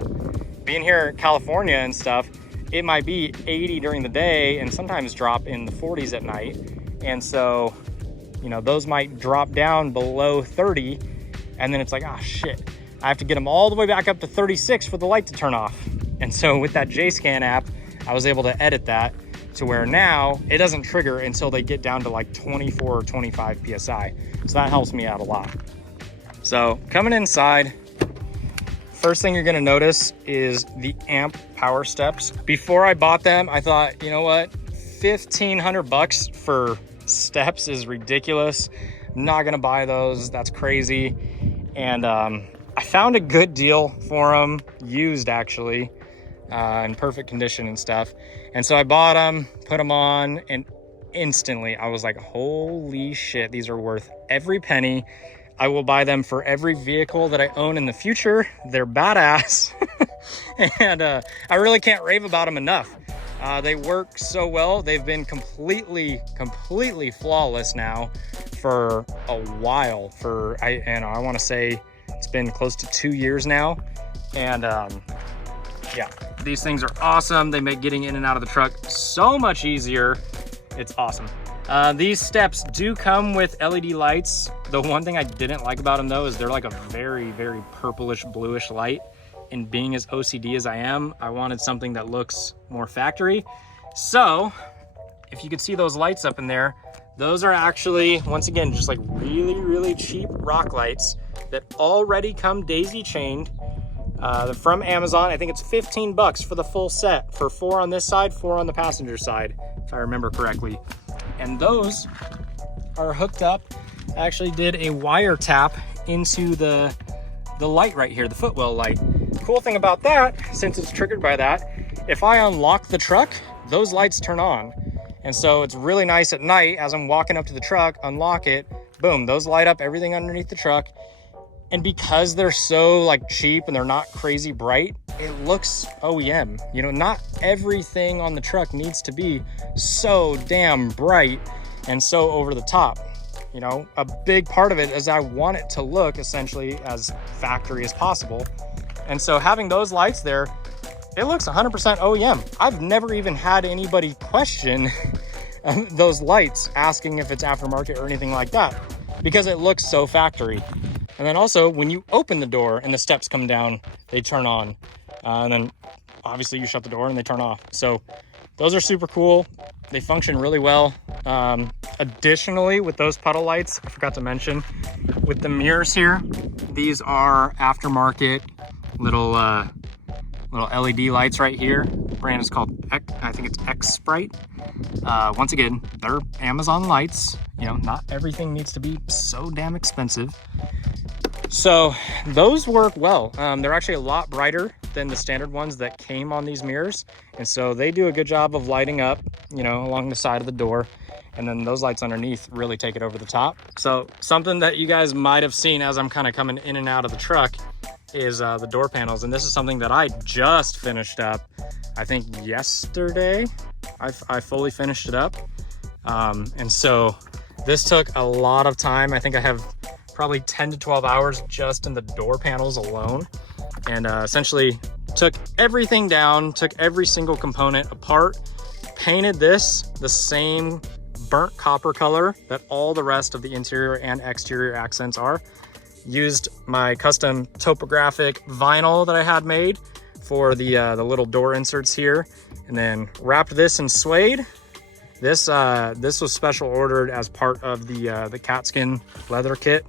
being here in California and stuff, it might be 80 during the day and sometimes drop in the 40s at night. And so, you know, those might drop down below 30, and then it's like, ah, shit, I have to get them all the way back up to 36 for the light to turn off. And so with that JScan app, I was able to edit that to where now it doesn't trigger until they get down to like 24 or 25 PSI. So that helps me out a lot. So coming inside, first thing you're gonna notice is the amp power steps. Before I bought them, I thought, you know what, 1,500 bucks for steps is ridiculous. Not gonna buy those, that's crazy. And I found a good deal for them, used actually, in perfect condition and stuff. And so I bought them, put them on, and instantly I was like, holy shit, these are worth every penny. I will buy them for every vehicle that I own in the future. They're badass. And I really can't rave about them enough. They work so well. They've been completely flawless now for a while. I want to say it's been close to 2 years now. And yeah, these things are awesome. They make getting in and out of the truck so much easier. It's awesome. These steps do come with LED lights. The one thing I didn't like about them though is they're like a very purplish bluish light. And being as OCD as I am, I wanted something that looks more factory. So if you could see those lights up in there, those are actually, once again, just like really cheap rock lights that already come daisy chained. They're from Amazon. I think it's 15 bucks for the full set, for 4 on this side, 4 on the passenger side, if I remember correctly. And those are hooked up. I actually did a wire tap into the light right here, the footwell light. Cool thing about that, since it's triggered by that, if I unlock the truck, those lights turn on. And so it's really nice at night as I'm walking up to the truck, unlock it, boom, those light up everything underneath the truck. And because they're so like cheap and they're not crazy bright, it looks OEM. You know, not everything on the truck needs to be so damn bright and so over the top. You know, a big part of it is I want it to look essentially as factory as possible. And so having those lights there, it looks 100% OEM. I've never even had anybody question those lights, asking if it's aftermarket or anything like that, because it looks so factory. And then also when you open the door and the steps come down, they turn on. And then obviously you shut the door and they turn off. So those are super cool. They function really well. Additionally, with those puddle lights, I forgot to mention, with the mirrors here, these are aftermarket little LED lights right here. The brand is called I think it's X Sprite. Once again, they're Amazon lights. You know, not everything needs to be so damn expensive. So those work well. They're actually a lot brighter than the standard ones that came on these mirrors. And so they do a good job of lighting up, you know, along the side of the door. And then those lights underneath really take it over the top. So something that you guys might have seen as I'm kind of coming in and out of the truck is the door panels. And this is something that I just finished up, I think yesterday. I fully finished it up. And so this took a lot of time. I think I have probably 10 to 12 hours just in the door panels alone. And essentially took everything down, took every single component apart, painted this the same burnt copper color that all the rest of the interior and exterior accents are. Used my custom topographic vinyl that I had made for the little door inserts here, and then wrapped this in suede. This was special ordered as part of the cat skin leather kit.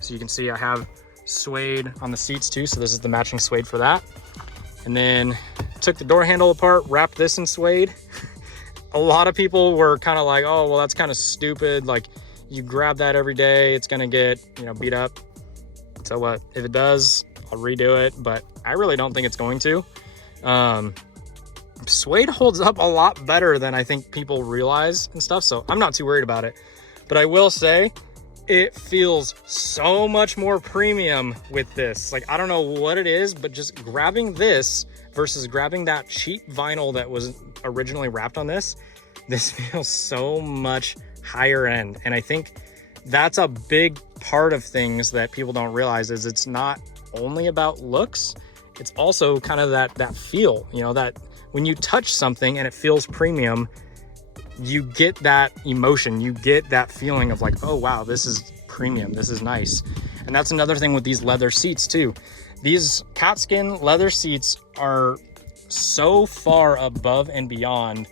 So you can see I have suede on the seats too. So this is the matching suede for that. And then took the door handle apart, wrapped this in suede. A lot of people were kind of like, oh, well, that's kind of stupid. Like, you grab that every day, it's gonna get, you know, beat up. So what, if it does, I'll redo it, but I really don't think it's going to. Suede holds up a lot better than I think people realize and stuff, so I'm not too worried about it. But I will say, it feels so much more premium with this. Like, I don't know what it is, but just grabbing this versus grabbing that cheap vinyl that was originally wrapped on this feels so much higher end. And I think that's a big part of things that people don't realize, is it's not only about looks, it's also kind of that feel, you know, that when you touch something and it feels premium, you get that emotion, you get that feeling of like, oh wow, this is premium, this is nice. And that's another thing with these leather seats too. These cat skin leather seats are so far above and beyond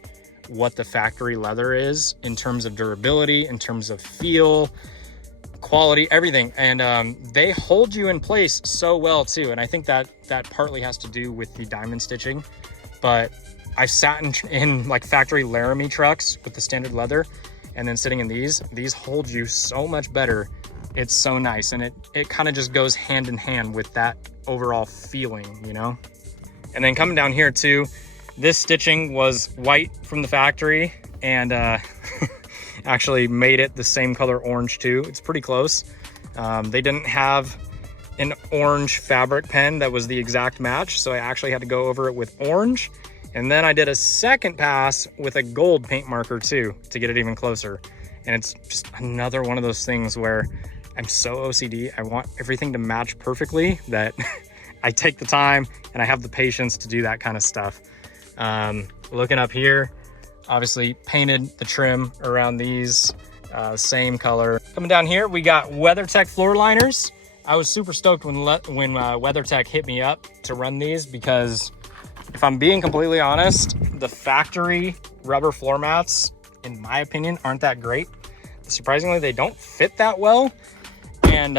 what the factory leather is in terms of durability, in terms of feel, quality, everything. And they hold you in place so well too. And I think that partly has to do with the diamond stitching. But I've sat in like factory Laramie trucks with the standard leather, and then sitting in these hold you so much better. It's so nice. And it kind of just goes hand in hand with that overall feeling, you know? And then coming down here too, this stitching was white from the factory, and actually made it the same color orange too. It's pretty close. They didn't have an orange fabric pen that was the exact match, so I actually had to go over it with orange. And then I did a second pass with a gold paint marker too, to get it even closer. And it's just another one of those things where I'm so OCD. I want everything to match perfectly that I take the time and I have the patience to do that kind of stuff. Looking up here, obviously painted the trim around these, same color. Coming down here, we got WeatherTech floor liners. I was super stoked when WeatherTech hit me up to run these, because if I'm being completely honest, the factory rubber floor mats, in my opinion, aren't that great. Surprisingly, they don't fit that well. And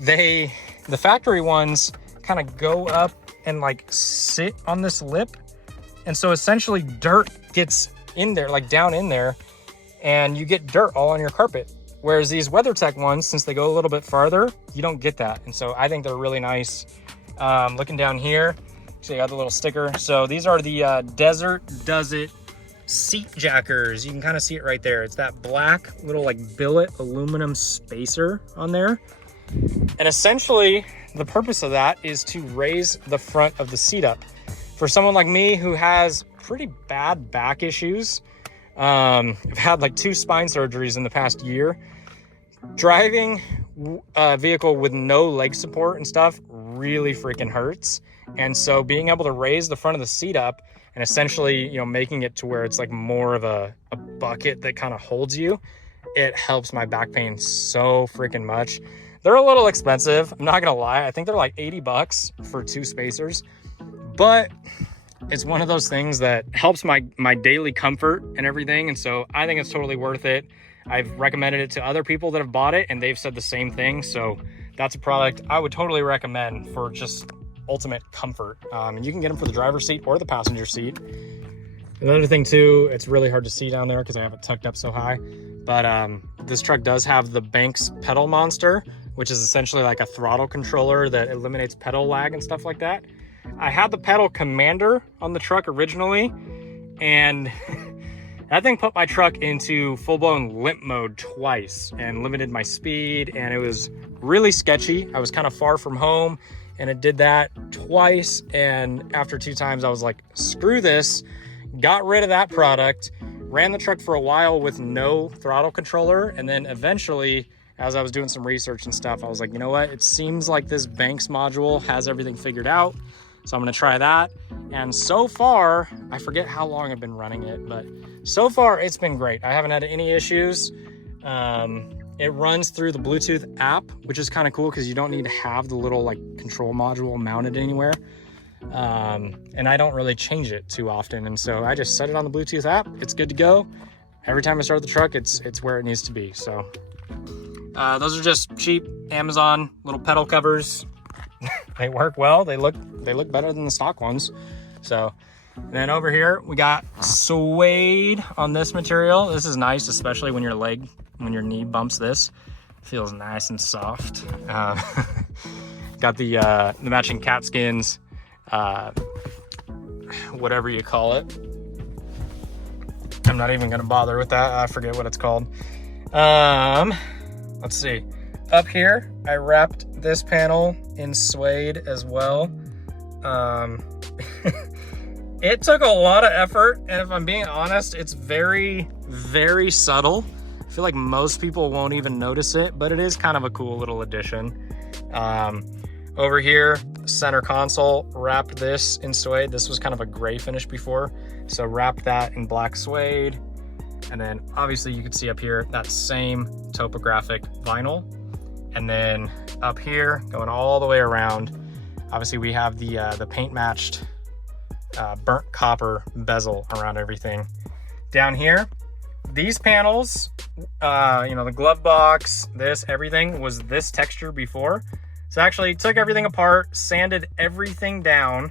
the factory ones kind of go up and like sit on this lip. And so essentially dirt gets in there, like down in there. and you get dirt all on your carpet. Whereas these WeatherTech ones, since they go a little bit farther, you don't get that. And so I think they're really nice. Looking down here, so you got the little sticker. So these are the Desert Does It seat jackers. You can kind of see it right there. It's that black little like billet aluminum spacer on there. And essentially the purpose of that is to raise the front of the seat up. For someone like me who has pretty bad back issues, I've had like 2 spine surgeries in the past year. Driving a vehicle with no leg support and stuff really freaking hurts. And so being able to raise the front of the seat up and essentially, you know, making it to where it's like more of a bucket that kind of holds you, it helps my back pain so freaking much. They're a little expensive, I'm not gonna lie. I think they're like 80 bucks for 2 spacers, but it's one of those things that helps my daily comfort and everything. And so I think it's totally worth it. I've recommended it to other people that have bought it and they've said the same thing. So that's a product I would totally recommend for just ultimate comfort. And you can get them for the driver's seat or the passenger seat. Another thing too, it's really hard to see down there because I have it tucked up so high, but this truck does have the Banks pedal monster, which is essentially like a throttle controller that eliminates pedal lag and stuff like that. I had the pedal commander on the truck originally, and that thing put my truck into full-blown limp mode twice and limited my speed, and it was really sketchy. I was kind of far from home, and it did that twice, and after 2 times I was like, screw this, got rid of that product, ran the truck for a while with no throttle controller, and then eventually, as I was doing some research and stuff, I was like, you know what, it seems like this Banks module has everything figured out, so I'm gonna try that. And so far, I forget how long I've been running it, but so far it's been great. I haven't had any issues. It runs through the Bluetooth app, which is kind of cool because you don't need to have the little like control module mounted anywhere. And I don't really change it too often. And so I just set it on the Bluetooth app. It's good to go. Every time I start the truck, it's where it needs to be. So those are just cheap Amazon little pedal covers. They work well. They look better than the stock ones. So, and then over here we got suede on this material. This is nice, especially when your knee bumps this. Feels nice and soft. Got the matching cat skins, whatever you call it. I'm not even gonna bother with that. I forget what it's called. Let's see. Up here, I wrapped this panel in suede as well. It took a lot of effort, and if I'm being honest, it's very, very subtle. I feel like most people won't even notice it, but it is kind of a cool little addition. Over here, center console, wrapped this in suede. This was kind of a gray finish before, so wrapped that in black suede. And then obviously you can see up here that same topographic vinyl. And then up here, going all the way around, obviously we have the paint matched burnt copper bezel around everything. Down here, these panels, you know, the glove box, everything was this texture before. So actually took everything apart, sanded everything down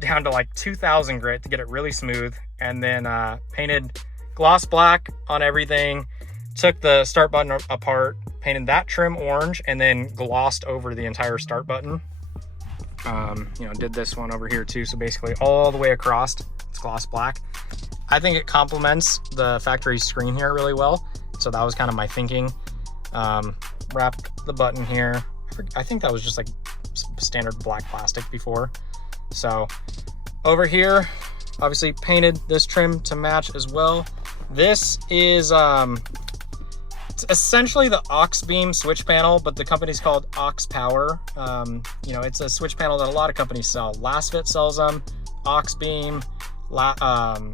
to like 2000 grit to get it really smooth, and then painted gloss black on everything, took the start button apart, painted that trim orange, and then glossed over the entire start button. You know, did this one over here too, so basically all the way across it's gloss black. I think it complements the factory screen here really well, so that was kind of my thinking. Wrapped the button here. I think that was just like standard black plastic before. So over here, obviously painted this trim to match as well. This is it's essentially the aux beam switch panel, but the company's called aux power. You know, it's a switch panel that a lot of companies sell. Lasfit sells them, aux beam, aux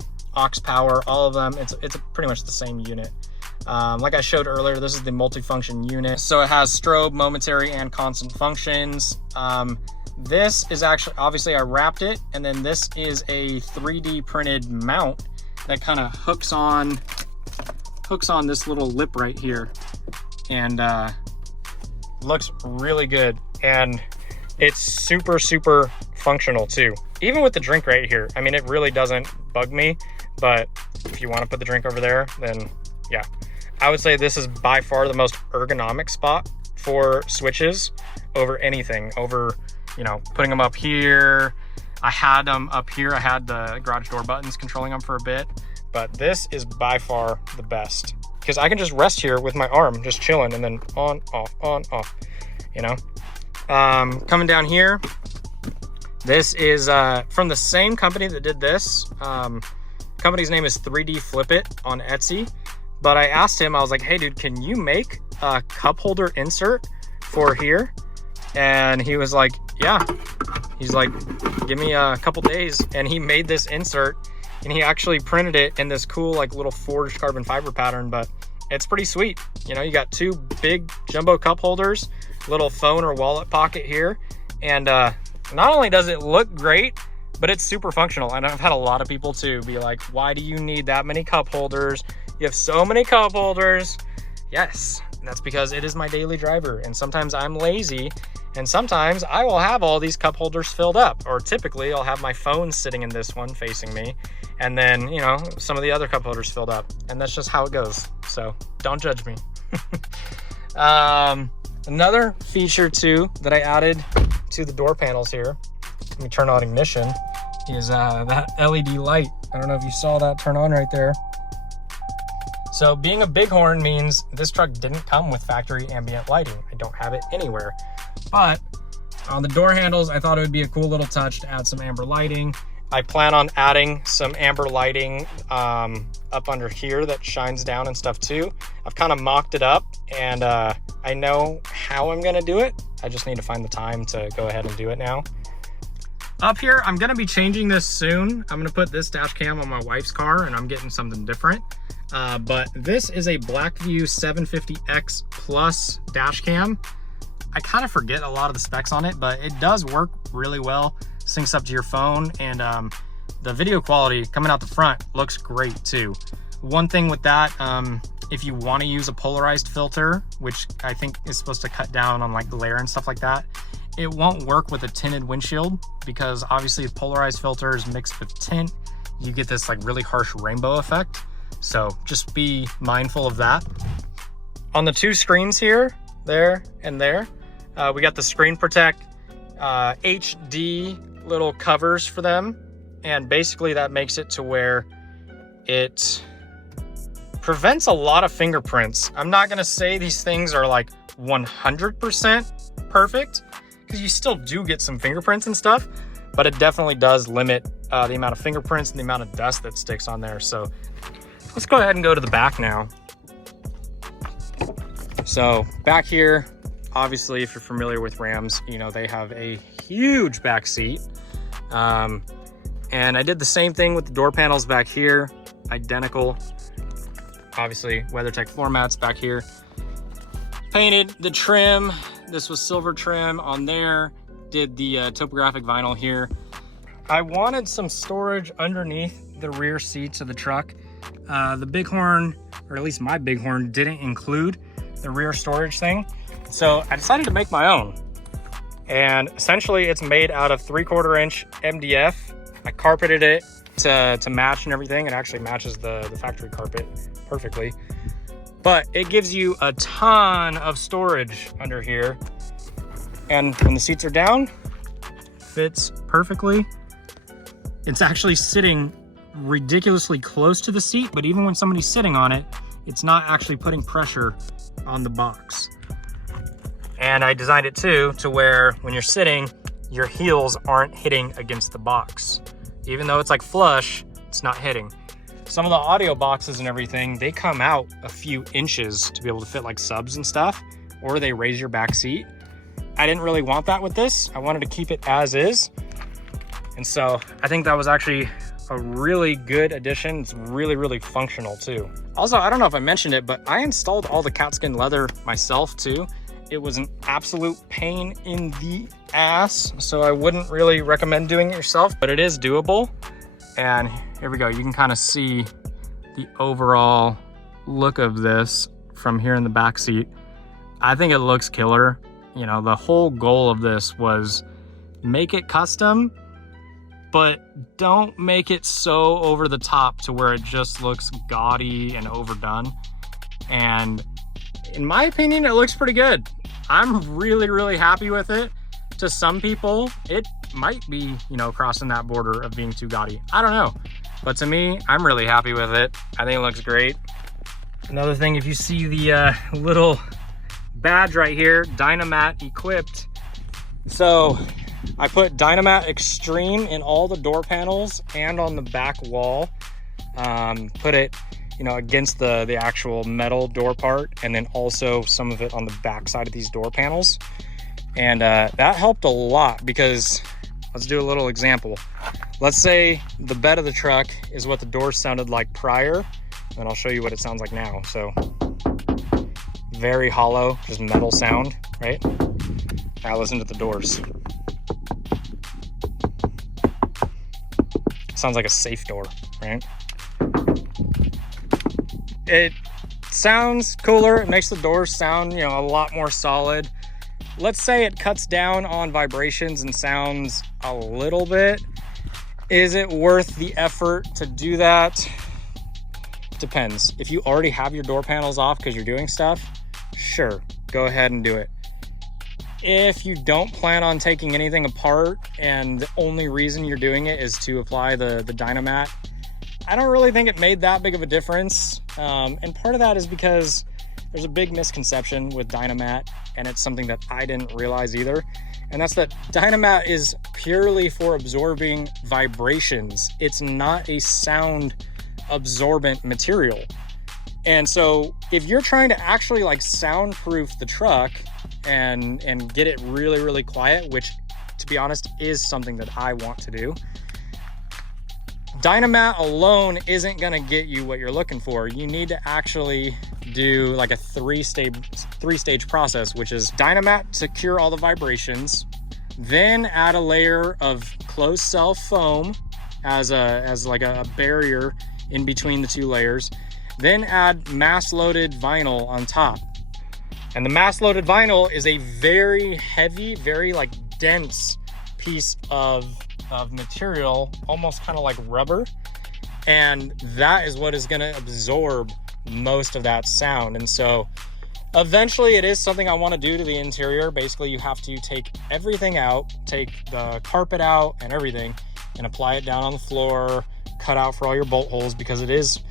power, all of them. It's pretty much the same unit. Like I showed earlier, this is the multifunction unit. So it has strobe, momentary, and constant functions. This is actually, obviously I wrapped it, and then this is a 3D printed mount that kind of hooks on this little lip right here, and looks really good. And it's super, super functional too. Even with the drink right here, I mean, it really doesn't bug me, but if you want to put the drink over there, then yeah, I would say this is by far the most ergonomic spot for switches over anything, over, you know, putting them up here. I had them up here. I had the garage door buttons controlling them for a bit, but this is by far the best because I can just rest here with my arm just chilling and then on, off, you know. Coming down here, this is from the same company that did this. Company's name is 3D Flip It on Etsy. But I asked him, I was like, hey dude, can you make a cup holder insert for here? And he was like, yeah. He's like, give me a couple days. And he made this insert, and he actually printed it in this cool like little forged carbon fiber pattern, but it's pretty sweet. You know, you got two big jumbo cup holders, little phone or wallet pocket here. And not only does it look great, but it's super functional. And I've had a lot of people too be like, why do you need that many cup holders? You have so many cup holders. Yes, that's because it is my daily driver. And sometimes I'm lazy, and sometimes I will have all these cup holders filled up, or typically I'll have my phone sitting in this one facing me, and then, you know, some of the other cup holders filled up, and that's just how it goes. So don't judge me. Another feature too that I added to the door panels here, let me turn on ignition, is that LED light. I don't know if you saw that turn on right there. So being a bighorn means this truck didn't come with factory ambient lighting. I don't have it anywhere. But on the door handles, I thought it would be a cool little touch to add some amber lighting. I plan on adding some amber lighting up under here that shines down and stuff too. I've kind of mocked it up, and I know how I'm gonna do it. I just need to find the time to go ahead and do it now. Up here, I'm gonna be changing this soon. I'm gonna put this dash cam on my wife's car, and I'm getting something different. But this is a Blackview 750X Plus dash cam. I kind of forget a lot of the specs on it, but it does work really well. Syncs up to your phone, and the video quality coming out the front looks great too. One thing with that, if you want to use a polarized filter, which I think is supposed to cut down on like glare and stuff like that, it won't work with a tinted windshield, because obviously if polarized filters mixed with tint, you get this like really harsh rainbow effect. So just be mindful of that. On the two screens here, there and there, we got the screen protect HD little covers for them. And basically that makes it to where it prevents a lot of fingerprints. I'm not gonna say these things are like 100% perfect, because you still do get some fingerprints and stuff, but it definitely does limit the amount of fingerprints and the amount of dust that sticks on there. So let's go ahead and go to the back now. So back here, obviously, if you're familiar with Rams, you know, they have a huge back seat. And I did the same thing with the door panels back here, identical. Obviously, WeatherTech floor mats back here. Painted the trim. This was silver trim on there. Did the topographic vinyl here. I wanted some storage underneath the rear seats of the truck. The Bighorn, or at least my Bighorn, didn't include the rear storage thing. So I decided to make my own. And essentially it's made out of 3/4 inch MDF. I carpeted it to match and everything. It actually matches the factory carpet perfectly. But it gives you a ton of storage under here. And when the seats are down, fits perfectly. It's actually sitting ridiculously close to the seat, but even when somebody's sitting on it, it's not actually putting pressure on the box. And I designed it too to where when you're sitting, your heels aren't hitting against the box. Even though it's like flush, it's not hitting. Some of the audio boxes and everything, they come out a few inches to be able to fit like subs and stuff, or they raise your back seat. I didn't really want that with this. I wanted to keep it as is. And so I think that was actually a really good addition. It's really, really functional too. Also, I don't know if I mentioned it, but I installed all the cat skin leather myself too. It was an absolute pain in the ass, so I wouldn't really recommend doing it yourself, but it is doable. And here we go. You can kind of see the overall look of this from here in the back seat. I think it looks killer. You know, the whole goal of this was make it custom, but don't make it so over the top to where it just looks gaudy and overdone. And in my opinion, it looks pretty good. I'm really happy with it. To some people, it might be, you know, crossing that border of being too gaudy. I don't know. But to me, I'm really happy with it. I think it looks great. Another thing, if you see the little badge right here, Dynamat equipped. So I put Dynamat Extreme in all the door panels and on the back wall. Put it, you know, against the actual metal door part, and then also some of it on the back side of these door panels. And that helped a lot, because let's do a little example. Let's say the bed of the truck is what the doors sounded like prior, and I'll show you what it sounds like now. So very hollow, just metal sound, right? Now listen to the doors. Sounds like a safe door, right? It sounds cooler. It makes the doors sound, you know, a lot more solid. Let's say it cuts down on vibrations and sounds a little bit. Is it worth the effort to do that? Depends. If you already have your door panels off because you're doing stuff, sure, go ahead and do it. If you don't plan on taking anything apart and the only reason you're doing it is to apply the Dynamat, I don't really think it made that big of a difference. And part of that is because there's a big misconception with Dynamat, and it's something that I didn't realize either. And that's that Dynamat is purely for absorbing vibrations. It's not a sound absorbent material. And so if you're trying to actually like soundproof the truck and get it really quiet, which to be honest is something that I want to do, Dynamat alone isn't gonna get you what you're looking for. You need to actually do like a three-stage process, which is Dynamat to cure all the vibrations, then add a layer of closed cell foam as like a barrier in between the two layers, then add mass-loaded vinyl on top. And the mass-loaded vinyl is a very heavy, very like dense piece of material, almost kind of like rubber, and that is what is going to absorb most of that sound. And so eventually it is something I want to do to the interior. Basically, you have to take everything out, take the carpet out and everything, and apply it down on the floor, cut out for all your bolt holes, because it's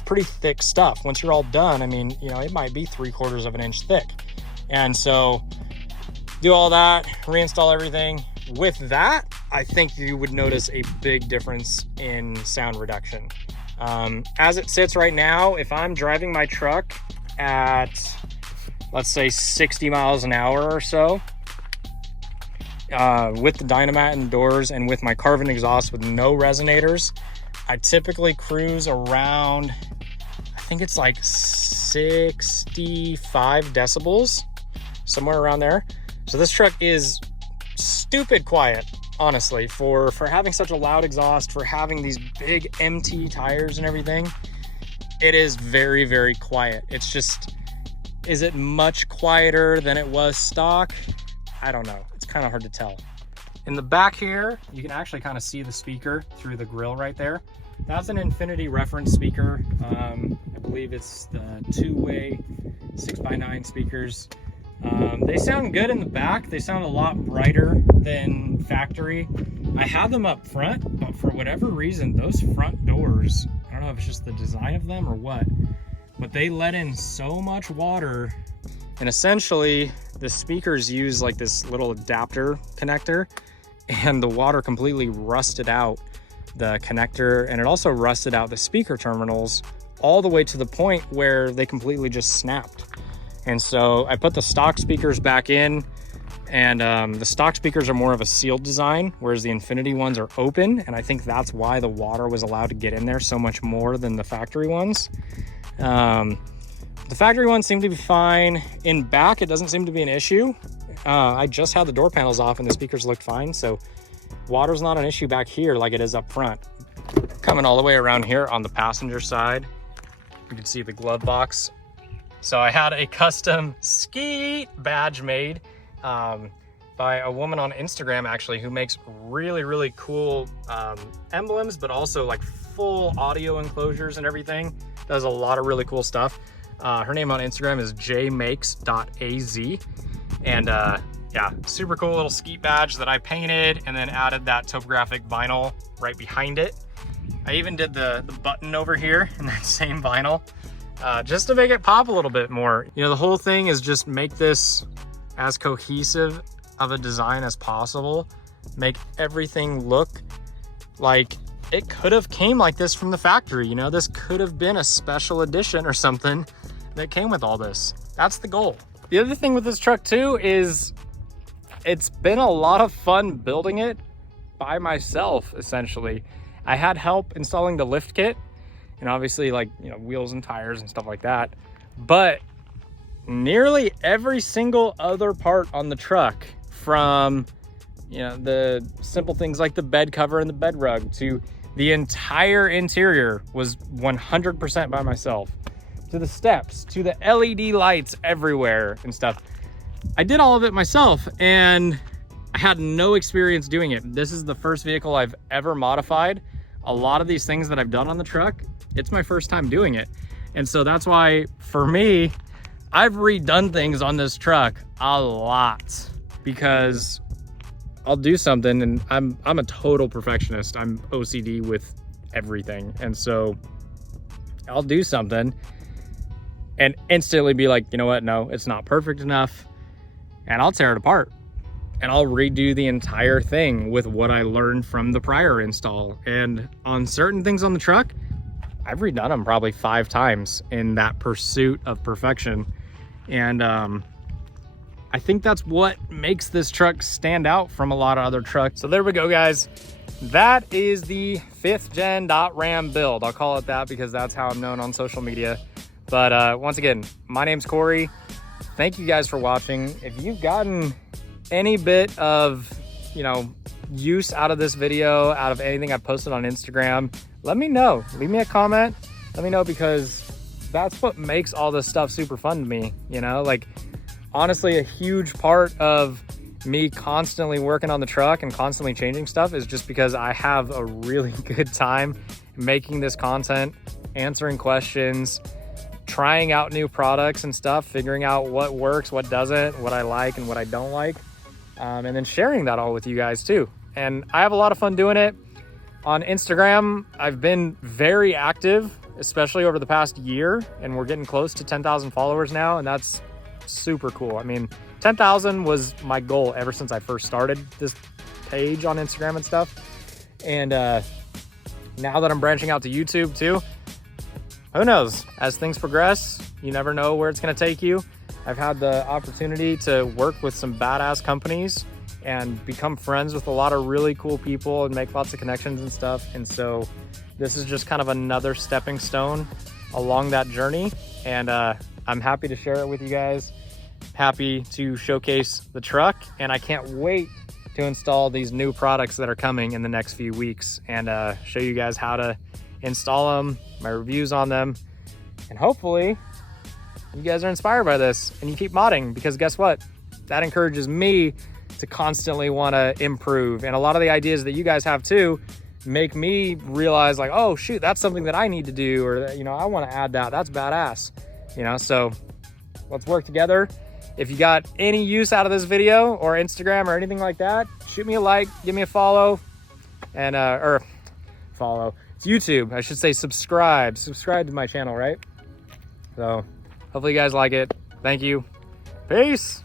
pretty thick stuff. Once you're all done, I mean, you know, it might be 3/4 of an inch thick. And so do all that, reinstall everything. With that, I think you would notice a big difference in sound reduction. As it sits right now, if I'm driving my truck at, let's say 60 miles an hour or so, with the Dynamat in the doors and with my carbon exhaust with no resonators, I typically cruise around, I think it's like 65 decibels, somewhere around there. So this truck is stupid quiet, honestly, for having such a loud exhaust, for having these big MT tires and everything. It is very quiet. It's just, is it much quieter than it was stock? I don't know. It's kind of hard to tell. In the back here, you can actually kind of see the speaker through the grill right there. That's an Infinity reference speaker. I believe it's the two-way 6x9 speakers. They sound good in the back. They sound a lot brighter than factory. I have them up front, but for whatever reason, those front doors, I don't know if it's just the design of them or what, but they let in so much water. And essentially, the speakers use like this little adapter connector, and the water completely rusted out the connector, and it also rusted out the speaker terminals all the way to the point where they completely just snapped. And so I put the stock speakers back in, and the stock speakers are more of a sealed design, whereas the Infinity ones are open. And I think that's why the water was allowed to get in there so much more than the factory ones. The factory ones seem to be fine. In back, it doesn't seem to be an issue. I just had the door panels off and the speakers looked fine. So water's not an issue back here like it is up front. Coming all the way around here on the passenger side, you can see the glove box. So I had a custom Skeet badge made by a woman on Instagram, actually, who makes really cool emblems, but also like full audio enclosures and everything. Does a lot of really cool stuff. Her name on Instagram is jmakes.az. And yeah, super cool little skeet badge that I painted and then added that topographic vinyl right behind it. I even did the button over here in that same vinyl, just to make it pop a little bit more. You know, the whole thing is just make this as cohesive of a design as possible, make everything look like it could have came like this from the factory. You know, this could have been a special edition or something that came with all this. That's the goal. The other thing with this truck too is it's been a lot of fun building it by myself, essentially. I had help installing the lift kit and obviously, like, you know, wheels and tires and stuff like that. But nearly every single other part on the truck, from, you know, the simple things like the bed cover and the bed rug to the entire interior, was 100% by myself. To the steps, to the LED lights everywhere and stuff. I did all of it myself, and I had no experience doing it. This is the first vehicle I've ever modified. A lot of these things that I've done on the truck, it's my first time doing it. And so that's why, for me, I've redone things on this truck a lot, because I'll do something and I'm a total perfectionist. I'm OCD with everything. And so I'll do something and instantly be like, you know what? No, it's not perfect enough. And I'll tear it apart and I'll redo the entire thing with what I learned from the prior install. And on certain things on the truck, I've redone them probably 5 times in that pursuit of perfection. And I think that's what makes this truck stand out from a lot of other trucks. So there we go, guys. That is the 5thGen.Ram build. I'll call it that because that's how I'm known on social media. But once again, my name's Corey. Thank you guys for watching. If you've gotten any bit of, you know, use out of this video, out of anything I posted on Instagram, let me know. Leave me a comment. Let me know, because that's what makes all this stuff super fun to me. You know, like, honestly, a huge part of me constantly working on the truck and constantly changing stuff is just because I have a really good time making this content, answering questions, trying out new products and stuff, figuring out what works, what doesn't, what I like and what I don't like, and then sharing that all with you guys too. And I have a lot of fun doing it. On Instagram, I've been very active, especially over the past year, and we're getting close to 10,000 followers now, and that's super cool. I mean, 10,000 was my goal ever since I first started this page on Instagram and stuff. And now that I'm branching out to YouTube too, who knows? As things progress, you never know where it's going to take you. I've had the opportunity to work with some badass companies and become friends with a lot of really cool people and make lots of connections and stuff. And so this is just kind of another stepping stone along that journey. And I'm happy to share it with you guys. Happy to showcase the truck, and I can't wait to install these new products that are coming in the next few weeks and show you guys how to install them, my reviews on them, and hopefully you guys are inspired by this and you keep modding, because guess what? That encourages me to constantly want to improve. And a lot of the ideas that you guys have too make me realize, like, oh shoot, that's something that I need to do, or, you know, I want to add that. That's badass, you know. So let's work together. If you got any use out of this video or Instagram or anything like that, shoot me a like, give me a follow, and or follow. It's YouTube. I should say subscribe. Subscribe to my channel, right? So hopefully you guys like it. Thank you. Peace.